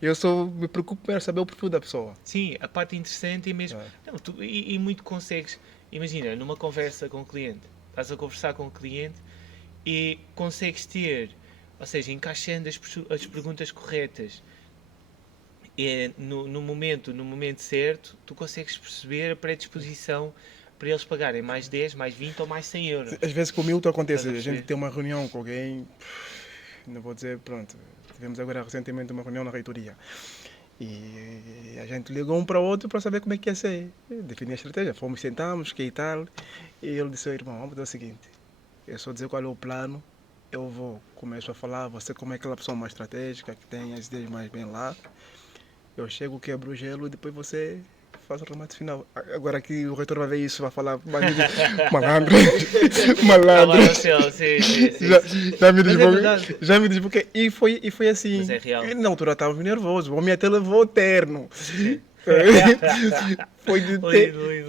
Eu só me preocupo em saber o perfil da pessoa. Sim, a parte interessante é mesmo... Não, e muito consegues... Imagina, numa conversa com o cliente, estás a conversar com o cliente e consegues ter, ou seja, encaixando as perguntas corretas no momento certo, tu consegues perceber a predisposição para eles pagarem mais 10, mais 20 ou mais 100 euros. Às vezes com o Milton acontece, a gente tem uma reunião com alguém, não vou dizer, pronto, tivemos agora recentemente uma reunião na reitoria. E a gente ligou um para o outro para saber como é que ia ser. Definir a estratégia. Fomos, sentamos, que e tal. E ele disse, irmão, vamos fazer o seguinte. É só dizer qual é o plano. Eu começo a falar, você como é aquela pessoa mais estratégica, que tem as ideias mais bem lá. Eu chego, quebro o gelo e depois você faz o remate final. Agora aqui o reitor vai ver isso, vai falar, malandro. Já me desboquei. E foi assim. Mas é real. E na altura estava nervoso. O homem até levou o terno.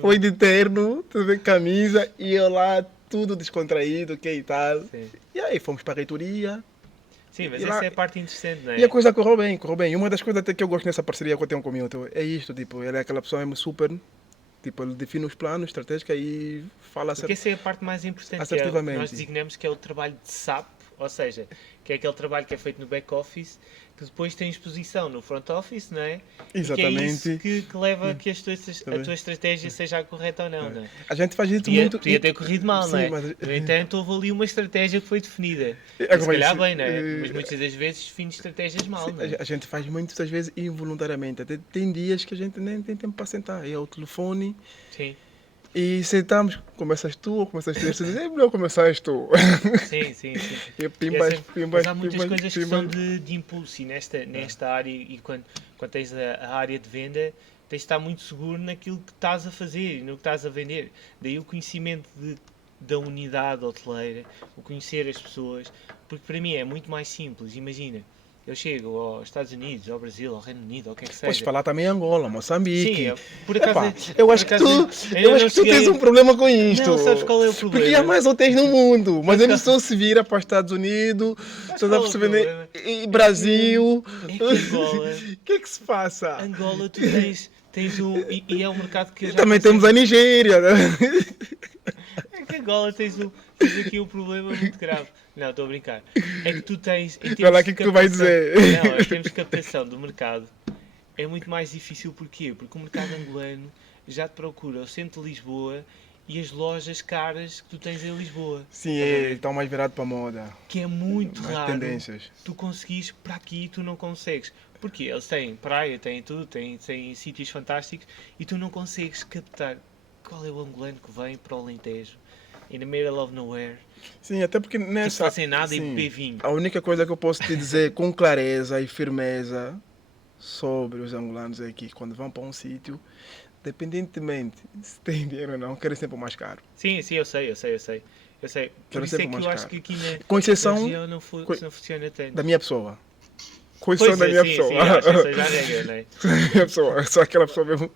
Foi de terno, camisa, e eu lá, tudo descontraído, que e tal. Sim. E aí fomos para a reitoria. Sim, mas essa é a parte interessante, não é? E a coisa correu bem. E uma das coisas até que eu gosto nessa parceria que eu tenho com o Milton é isto, tipo, ele é aquela pessoa mesmo super, tipo, ele define os planos, estratégica e fala... Porque essa é a parte mais importante, assertivamente. Que nós designamos que é o trabalho de SAP, ou seja, que é aquele trabalho que é feito no back-office, que depois tem exposição no front-office, não é? Exatamente. E que é isso que leva a que a tua estratégia seja a correta ou não, não é? A gente faz isso Podia ter corrido mal, sim, não é? Mas... No entanto, houve ali uma estratégia que foi definida. Se calhar bem, não é? Mas muitas das vezes define estratégias mal, não é? A gente faz muitas vezes involuntariamente. Até tem dias que a gente nem tem tempo para sentar. É o telefone. Sim. E sentamos, começas tu ou começas tu, e você diz, é melhor começar tu. Sim. E pimbas, mas há muitas coisas que são de impulso, e nesta área, e quando tens a área de venda, tens de estar muito seguro naquilo que estás a fazer e no que estás a vender. Daí o conhecimento da unidade hoteleira, o conhecer as pessoas, porque para mim é muito mais simples. Imagina, eu chego aos Estados Unidos, ao Brasil, ao Reino Unido, ou o que é que seja. Podes falar também Angola, Moçambique. Sim, por acaso... eu acho que tu tens um problema com isto. Não, sabes qual é o problema? Porque há mais hotéis no mundo, mas ele só se vira para os Estados Unidos, e Brasil. É que Angola... O que é que se passa? Angola, tu tens E é um mercado que eu E já também pensei. temos a Nigéria, né? É que Angola tens aqui um problema muito grave. Não, estou a brincar. É que tu tens, em Vai lá, termos o de que tu vais captação... dizer? Não, em termos de captação do mercado, é muito mais difícil. Porquê? Porque o mercado angolano já te procura o centro de Lisboa e as lojas caras que tu tens em Lisboa. Sim, Estás a ver? estão mais virados para a moda. Que é muito Mais raro tendências. tu conseguires para aqui e tu não consegues. Porque eles têm praia, têm tudo, têm sítios fantásticos e tu não consegues captar qual é o angolano que vem para o Alentejo, in the middle of nowhere, Sim, até porque tipo nessa. fazer nada e Sim, beber vinho. a única coisa que eu posso te dizer com clareza e firmeza sobre os angolanos é que quando vão para um sítio, independentemente se tem dinheiro ou não, querem sempre o mais caro. Sim, eu sei. Por Querem isso é sempre o que mais eu acho caro. que aqui Com na exceção região não funciona tanto. da minha pessoa. Com exceção Pois da é, minha sim, pessoa. eu acho que essa já é a regra, não é? Da minha pessoa. Só aquela pessoa mesmo.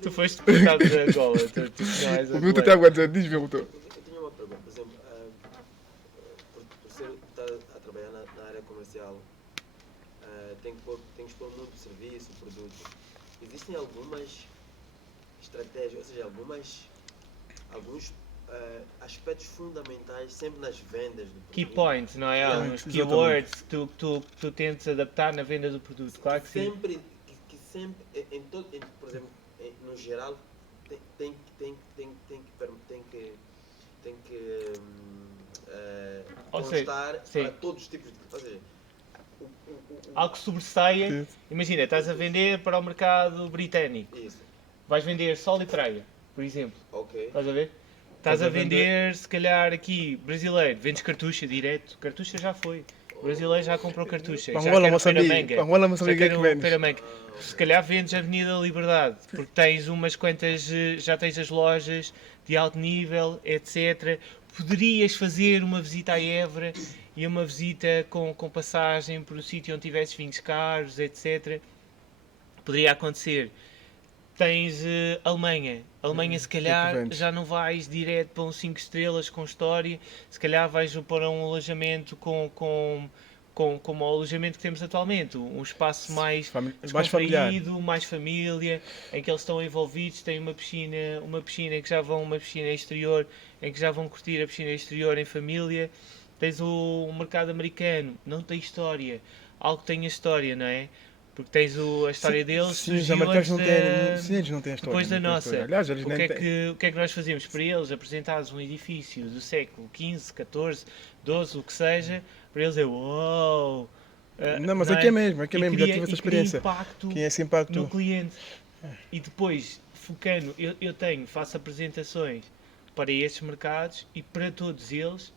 Tu foste deportado de Angola, tu não és O Milton angolano. tem algo a dizer, diz Milton. Eu tinha uma pergunta, por exemplo, estar a trabalhar na área comercial, tem que expor muito serviço, produto. Existem algumas estratégias, ou seja, alguns aspectos fundamentais sempre nas vendas do produto. Key points, não é? Alguns Exatamente. keywords que tu tentes adaptar na venda do produto, claro que sim. Sempre, por exemplo, no geral, tem que Ou seja, constar sim. para todos os tipos de... Ou seja, Algo que sobressaia. Sim. Imagina, estás a vender para o mercado britânico. Isso, Vais vender sol e praia, por exemplo. ok. Estás a ver? Estás a vender, se calhar, aqui, brasileiro. Vendes cartucha direto. Cartucha já foi. O brasileiro já comprou cartucha. Já Angola, quer o Moçambique. Feira-Manga. Angola, Já Moçambique, é quer que o vendes. Feira-Manga. Se calhar vendes a Avenida da Liberdade. Porque tens umas quantas... Já tens as lojas de alto nível, etc. Poderias fazer uma visita à Évora e uma visita com passagem por um sítio onde tivesses vinhos caros, etc. Poderia acontecer. Tens Alemanha. Alemanha, se calhar, vendes? já não vais direto para um 5 estrelas com história. Se calhar vais para um alojamento como o alojamento que temos atualmente. Um espaço mais Mais familiar. descontraído, mais família, em que eles estão envolvidos. Tem uma piscina em que já vão, uma piscina exterior, em que já vão curtir a piscina exterior em família. Tens o mercado americano, não tem história. Algo que tenha história, não é? Porque tens a história deles, Sim, os surgiu americanos antes não têm. Sim, eles não têm história. depois da não têm nossa. história. Aliás, eles O nem que, é têm. que, o que é que nós fazíamos para eles? Apresentares um edifício do século XV, XIV, XII, o que seja, para eles é uau! Não, mas não aqui é mesmo, aqui é E mesmo. Já cria- tive essa e cria experiência. impacto Quem é esse impacto? no cliente. E depois, focando, faço apresentações para estes mercados e para todos eles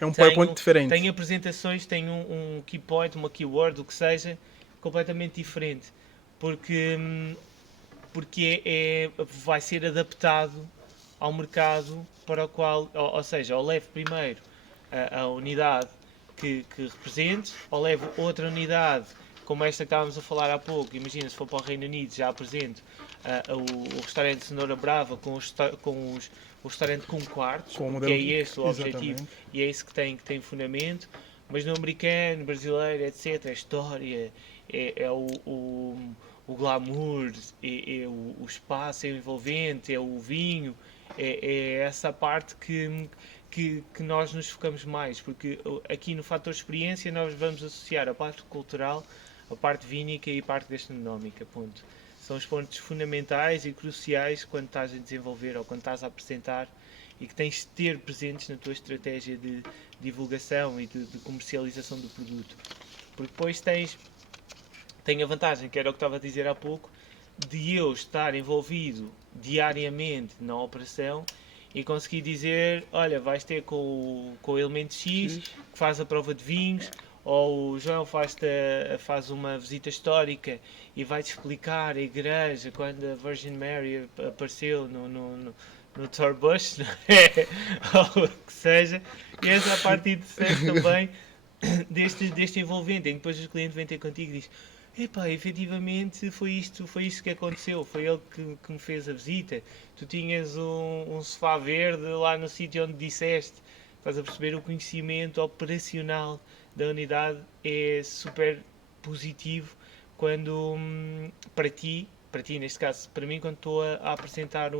É um PowerPoint diferente. tenho apresentações, tenho um key point, uma keyword, o que seja, completamente diferente. Porque vai ser adaptado ao mercado para o qual, ou seja, ou levo primeiro a unidade que represente, ou levo outra unidade, como esta que estávamos a falar há pouco. Imagina, se for para o Reino Unido, já apresento o restaurante Cenoura Brava com o restaurante com quartos, Com o porque é modelo- esse o objetivo Exatamente. e é isso que tem fundamento. Mas no americano, brasileiro, etc., a história, é o glamour, é o espaço, é o envolvente, é o vinho, é essa parte que nós nos focamos mais, porque aqui no fator experiência nós vamos associar a parte cultural, a parte vínica e a parte gastronómica, ponto. São os pontos fundamentais e cruciais quando estás a desenvolver ou quando estás a apresentar e que tens de ter presentes na tua estratégia de divulgação e de comercialização do produto. Porque depois tem a vantagem, que era o que estava a dizer há pouco, de eu estar envolvido diariamente na operação e conseguir dizer, olha, vais ter com o elemento X, que faz a prova de vinhos, ou o João faz uma visita histórica e vai-te explicar a igreja quando a Virgin Mary apareceu no Tour Bush, não é? Ou o que seja. E essa é a parte interessante também deste envolvente, em que depois os clientes vêm ter contigo e dizem, epá, efetivamente foi isto que aconteceu, foi ele que me fez a visita. Tu tinhas um sofá verde lá no sítio onde disseste. Estás a perceber, o conhecimento operacional da unidade é super positivo quando para ti para ti, neste caso, para mim, quando estou a apresentar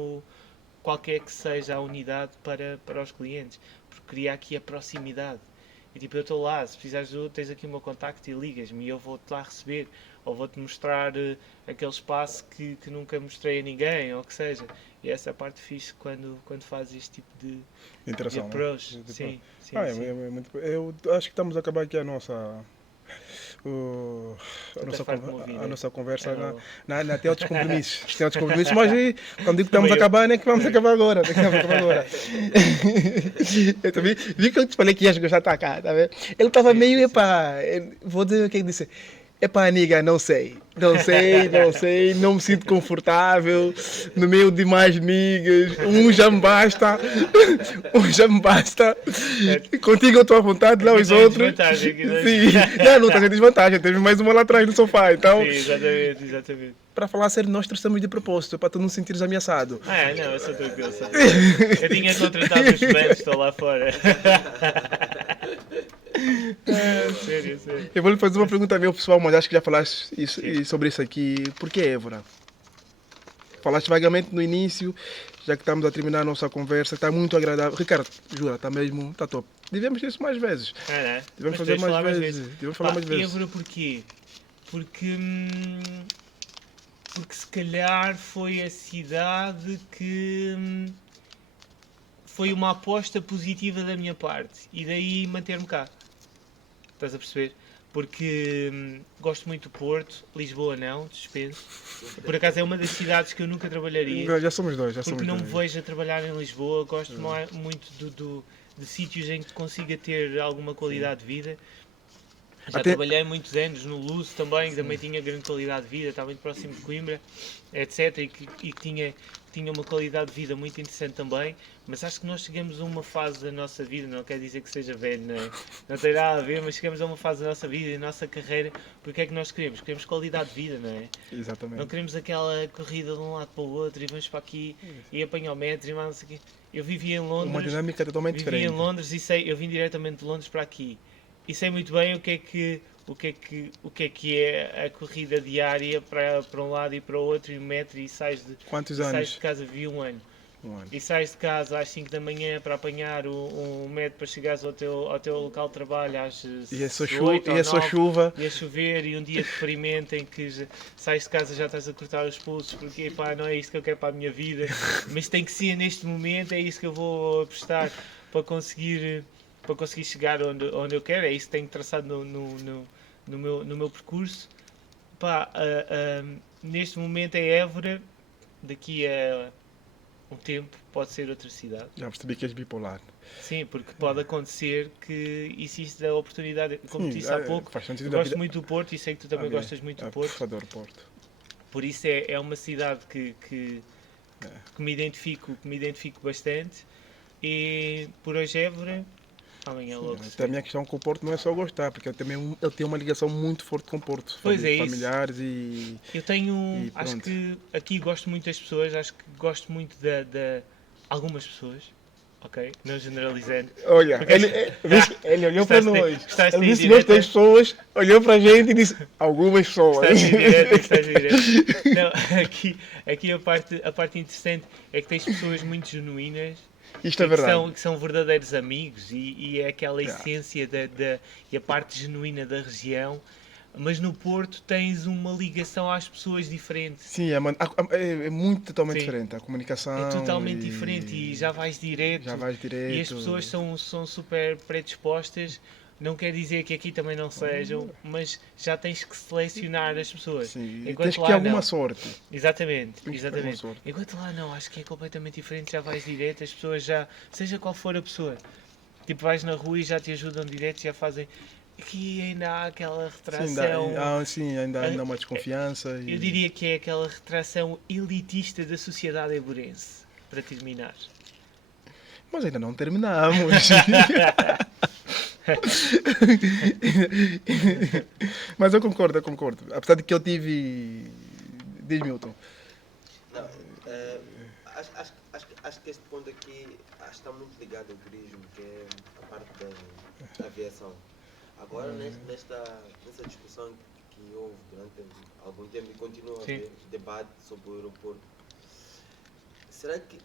qualquer que seja a unidade para os clientes, porque cria aqui a proximidade. E tipo, eu estou lá, se precisares tens aqui o meu contacto e ligas-me e eu vou-te lá receber, ou vou-te mostrar aquele espaço que nunca mostrei a ninguém, ou o que seja. E essa é a parte fixe quando fazes este tipo de Interação, né? approach. Sim, sim, sim. Eu acho que estamos a acabar aqui a nossa a nossa conversa. Tem outros compromissos. Tem outros compromissos, mas quando digo que estamos a acabar, não é que vamos acabar agora. Eu também vi que eu te falei que ias gostar de estar cá, tá vendo? Ele estava meio, epá, vou dizer o que ele disse. Epá, amiga, não sei, não me sinto confortável no meio de mais niggas, já me basta, contigo eu estou à vontade, lá os outros. Sim, não estás em desvantagem, teve mais uma lá atrás no sofá, então. Sim, exatamente. Para falar sério, nós trouxemos de propósito, para tu não sentires ameaçado. Não, eu sou tranquilo. Eu tinha contratado os bandos, estou lá fora. Sério. Eu vou lhe fazer uma pergunta meu pessoal, mas acho que já falaste sobre isso aqui. Por que Évora? Falaste vagamente no início, já que estamos a terminar a nossa conversa, está muito agradável. Ricardo, jura, está top. Devemos ter isso mais vezes. Devemos fazer mais vezes. Devemos falar mais vezes. Évora porquê? Porque se calhar foi a cidade que foi uma aposta positiva da minha parte e daí manter-me cá. Estás a perceber? Porque gosto muito do Porto, Lisboa não, dispenso. Por acaso é uma das cidades que eu nunca trabalharia. Já somos dois. Porque não me vejo a trabalhar em Lisboa, gosto muito de sítios em que consiga ter alguma qualidade de vida. Já trabalhei muitos anos no Luso também, que também tinha grande qualidade de vida, estava muito próximo de Coimbra, etc. E que tinha uma qualidade de vida muito interessante também. Mas acho que nós chegamos a uma fase da nossa vida, não quer dizer que seja velho, não é? Não tem nada a ver, mas chegamos a uma fase da nossa vida e da nossa carreira, porque é que nós queremos? Queremos qualidade de vida, não é? Exatamente. Não queremos aquela corrida de um lado para o outro e vamos para aqui e apanhar o metro e mais aqui. Eu vivi em Londres. Uma dinâmica totalmente diferente. Vivi em Londres e eu vim diretamente de Londres para aqui. E sei muito bem o que é a corrida diária para um lado e para o outro e o metro e sais de casa, vivi um ano. E sais de casa às 5 da manhã para apanhar um metro para chegares ao teu local de trabalho às 8 ou 9, chuva. E a chover e um dia deprimente em que sais de casa já estás a cortar os pulsos porque pá, não é isto que eu quero para a minha vida, mas tem que ser neste momento, é isso que eu vou apostar para conseguir chegar onde eu quero, é isso que tenho traçado no meu percurso. Pá, neste momento é Évora, daqui a um tempo pode ser outra cidade. Já percebi que és bipolar. Sim, porque pode acontecer que existe a oportunidade, como te disse há pouco, eu gosto muito do Porto e sei que tu também gostas muito do Porto. Adoro Porto. Por isso é uma cidade que me identifico bastante e por hoje Évora. Amanhã logo. A minha questão com o Porto não é só gostar, porque eu tenho uma ligação muito forte com o Porto. Pois é, familiares e. Eu tenho. Acho que aqui gosto muito das pessoas, acho que gosto muito de algumas pessoas. Ok? Não generalizando. Olha, ele olhou para nós. Ele disse que das pessoas, olhou para a gente e disse algumas pessoas. Estás em direto. Não, aqui a parte interessante é que tens pessoas muito genuínas. Isto é verdade. Que são verdadeiros amigos e é aquela essência e a parte genuína da região. Mas no Porto tens uma ligação às pessoas diferente. Sim, é muito totalmente diferente. A comunicação é totalmente diferente e já vais direto. E as pessoas são super predispostas. Não quer dizer que aqui também não sejam, mas já tens que selecionar as pessoas. Sim, tens que ter alguma sorte. Exatamente. Enquanto lá não, acho que é completamente diferente, já vais direto, as pessoas já, seja qual for a pessoa, tipo vais na rua e já te ajudam direto, já fazem. Aqui ainda há aquela retração. Sim, ainda há uma desconfiança. Eu diria que é aquela retração elitista da sociedade eburense, para terminar. Mas ainda não terminamos. Mas eu concordo. Apesar de que eu tive. Diz, Milton. Não, acho que este ponto aqui está muito ligado ao turismo, que é a parte da aviação. Agora, nessa discussão que houve durante algum tempo e continua a Sim. haver debate sobre o aeroporto. Será que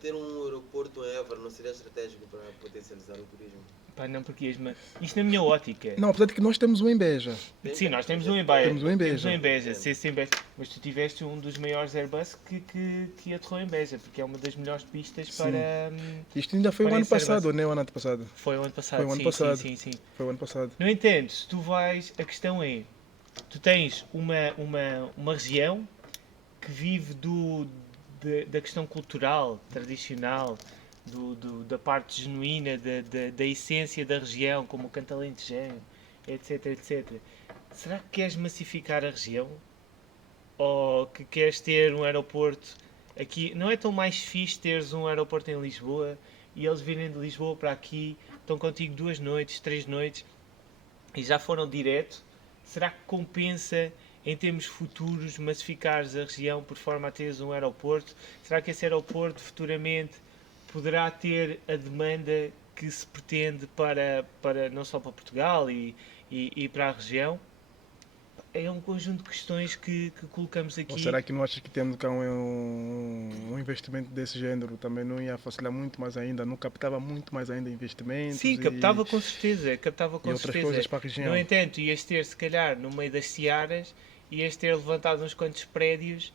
ter um aeroporto em Évora não seria estratégico para potencializar o turismo? Pá, não, porque isto na minha ótica. Não, apesar de que nós temos um em Beja. Sim, nós temos um em Beja. Temos um em Temos um Beja. em Beja, sim, Beja. Mas tu tiveste um dos maiores Airbus que aterrou em Beja, porque é uma das melhores pistas Sim. para. Isto ainda foi o ano Parece ser passado, base. ou não é o ano passado? Foi o ano passado. Foi o ano sim, passado. Sim. Foi o ano passado. No entanto, se tu vais. A questão é. Tu tens uma região que vive da questão cultural, tradicional, da parte genuína, da essência da região, como o canto alentejano, etc. Será que queres massificar a região? Ou que queres ter um aeroporto aqui? Não é tão mais fixe teres um aeroporto em Lisboa e eles virem de Lisboa para aqui, estão contigo 2 noites, 3 noites e já foram direto? Será que compensa em termos futuros massificares a região por forma a teres um aeroporto? Será que esse aeroporto futuramente poderá ter a demanda que se pretende para não só para Portugal e para a região? É um conjunto de questões que colocamos aqui. Ou será que não achas que tendo cá um investimento desse género também não ia facilitar muito mais ainda? Não captava muito mais ainda investimentos? Sim, captava com certeza. E outras coisas para a região. No entanto, ias ter, se calhar, no meio das searas, ias ter levantado uns quantos prédios,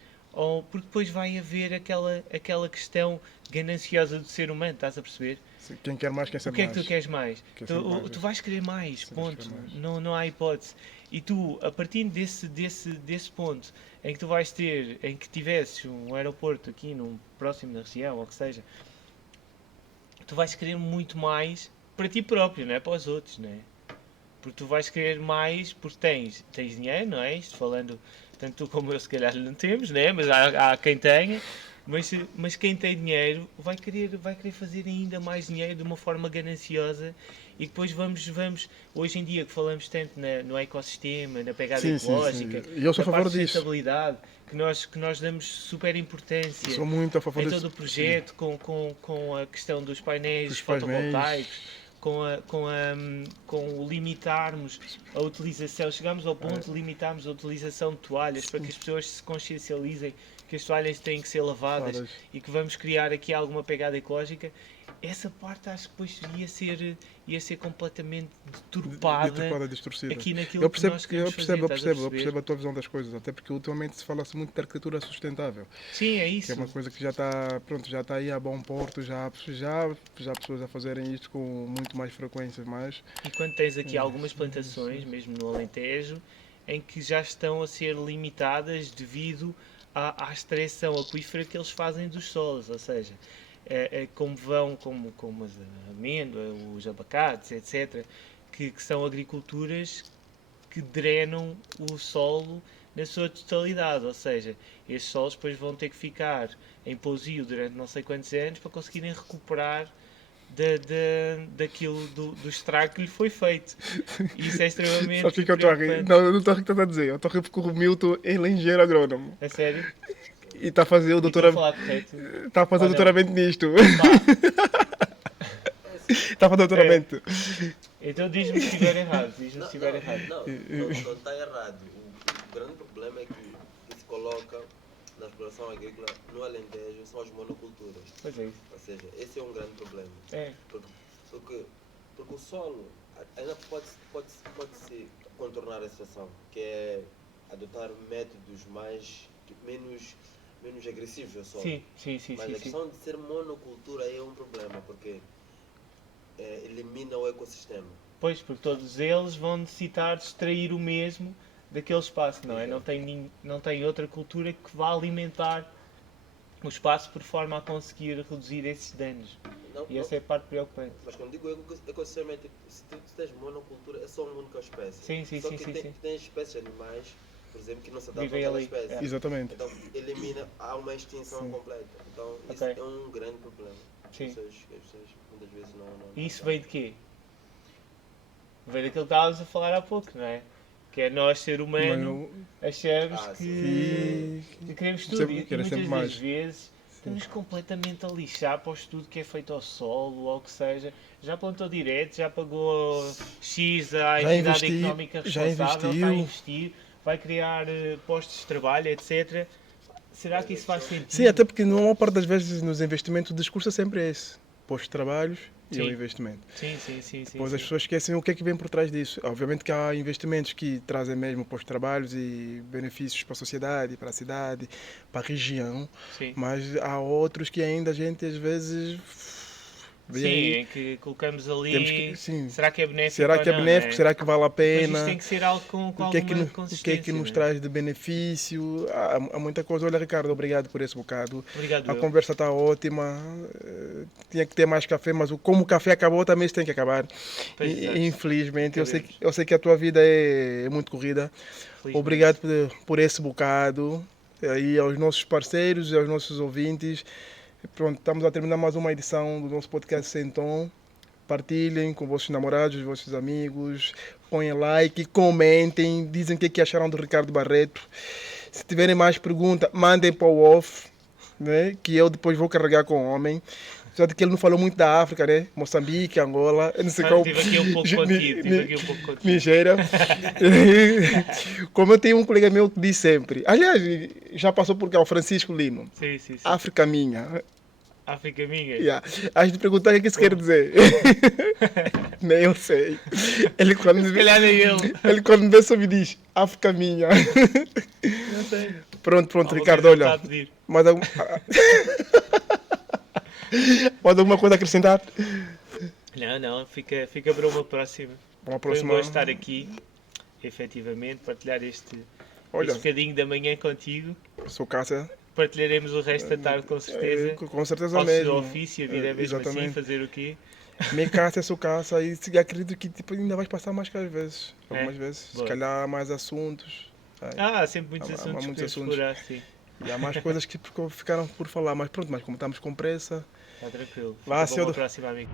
porque depois vai haver aquela questão gananciosa do ser humano, estás a perceber? Quem quer mais, quer ser O que é mais. que tu queres mais? Quer ser mais, Tu vais querer mais, Sim, ponto. vais querer Não, não há hipótese. E tu, a partir desse ponto em que tu vais ter, em que tivesses um aeroporto aqui próximo da região, ou que seja, tu vais querer muito mais para ti próprio, não é para os outros, não é? Porque tu vais querer mais porque tens dinheiro, não é? Isto falando, tanto tu como eu se calhar não temos, não é? Mas há quem tenha. Mas quem tem dinheiro vai querer fazer ainda mais dinheiro de uma forma gananciosa e depois vamos hoje em dia que falamos tanto no ecossistema, na pegada ecológica, E eu sou a na favor parte de disso. sustentabilidade, que nós damos super importância Sou muito a favor em disso. todo o projeto, com a questão dos painéis Dos fotovoltaicos, com o limitarmos a utilização, chegamos ao ponto de limitarmos a utilização de toalhas para que as pessoas se consciencializem que as toalhas têm que ser lavadas e que vamos criar aqui alguma pegada ecológica. Essa parte acho que depois ia ser completamente deturpada distorcida. aqui naquilo que nós queremos fazer. Eu percebo a tua visão das coisas, até porque ultimamente se fala-se muito de arquitetura sustentável. Sim, é isso. Que é uma coisa que já está aí a bom porto, já há pessoas a fazerem isto com muito mais frequência, E quando tens aqui algumas plantações, mesmo no Alentejo, em que já estão a ser limitadas devido à extração aquífera que eles fazem dos solos, ou seja, como as amêndoas, os abacates, etc., que são agriculturas que drenam o solo na sua totalidade, ou seja, esses solos depois vão ter que ficar em pousio durante não sei quantos anos para conseguirem recuperar daquilo do estrago que lhe foi feito. Isso é extremamente. Sabe o que eu estou a rir? Não, eu não estou a rir o que estás a dizer. Eu estou a rir porque o Milton é engenheiro agrónomo. É sério? E está a fazer o doutoramento. Está a fazer o doutoramento nisto. Está a fazer o doutoramento. Então diz-me se estiver errado. Não está errado. O grande problema é que se coloca na exploração agrícola no Alentejo são as monoculturas. Pois é isso. Ou seja, esse é um grande problema. É. Porque o solo ainda pode-se contornar a situação, que é adotar métodos menos agressivos ao solo. Sim. Mas a questão de ser monocultura é um problema, porque elimina o ecossistema. Pois, porque todos eles vão necessitar de extrair o mesmo daquele espaço, não é? Não tem outra cultura que vá alimentar o espaço por forma a conseguir reduzir esses danos. E essa é a parte preocupante. Mas quando digo ecossistema, é tipo, se tu tens monocultura, é só uma única espécie. Sim. Tem espécies de animais, por exemplo, que não se adaptam Vivem àquela ali, espécie. é. Exatamente. Então, há uma extinção completa. Então, isso é um grande problema. Sim. As pessoas muitas vezes não... E isso veio de quê? Veio daquilo que estávamos a falar há pouco, não é? Que é nós, ser humano, achamos que queremos tudo. E muitas das vezes estamos completamente a lixar para o estudo que é feito ao solo, ou o que seja. Já plantou direto, já pagou X à Já entidade investi, económica já responsável, está a investiu. investir, vai criar postos de trabalho, etc. Será que isso faz sentido? Sim, até porque na maior parte das vezes nos investimentos o discurso é sempre esse. Postos de trabalhos e o Sim. investimento. Sim. Depois as Sim. pessoas esquecem o que é que vem por trás disso. Obviamente que há investimentos que trazem mesmo postos de trabalhos e benefícios para a sociedade, para a cidade, para a região, Sim. mas há outros que ainda a gente às vezes vê Sim, aí, em que colocamos ali. temos que, sim, Será que é benéfico? será ou que é não, benéfico? não é? Será que vale a Mas isto pena? tem que ser algo com O que, é que, alguma o que é consistência. que nos não é? traz de benefício? Há muita coisa. Olha, Ricardo, obrigado por esse bocado. Obrigado, A eu. conversa está ótima. Tinha que ter mais café, mas como o café acabou, também isso tem que acabar. Pois, exato. Infelizmente, eu Acabemos. sei que a tua vida é muito corrida. Felizmente. Obrigado por esse bocado. E aos nossos parceiros e aos nossos ouvintes. Pronto, estamos a terminar mais uma edição do nosso podcast Sem Tom. Partilhem com vossos namorados, vossos amigos, ponham like, comentem, dizem o que acharam do Ricardo Barreto. Se tiverem mais perguntas, mandem para o off, né? Que eu depois vou carregar com o homem. Já que ele não falou muito da África, né? Moçambique, Angola, eu não sei qual. Tive aqui um pouco contigo. Nigéria. Como eu tenho um colega meu que diz sempre, aliás, já passou por cá, o Francisco Lino. Sim. África minha. África minha. Yeah. As de perguntar o que isso quer dizer. Nem eu sei. Ele quando me Se calhar nem ele. Ele quando me vê só me diz, África minha. Não sei. Pronto, Alguma Ricardo, coisa ele está olha. a pedir. Mais alguma coisa a acrescentar? Não. Fica para uma próxima. Uma Foi um próxima. gosto estar aqui, efetivamente, partilhar este Olha, bocadinho da manhã contigo. sou Cássia. Partilharemos o resto da tarde, com certeza. Com certeza Posso mesmo. do ofício, a vida é mesmo assim, Exatamente. fazer o quê? Minha Cássia, sou Cássia e acredito que tipo, ainda vais passar mais que às vezes. É? Algumas vezes. Boa. Se calhar há mais assuntos. Há sempre muitos Há assuntos muitos que assuntos. explorar, sim. E há mais coisas que ficaram por falar. Mas pronto, mas como estamos com pressa. Está tranquilo. Vá, Fica para senhor uma do- próxima, amigo.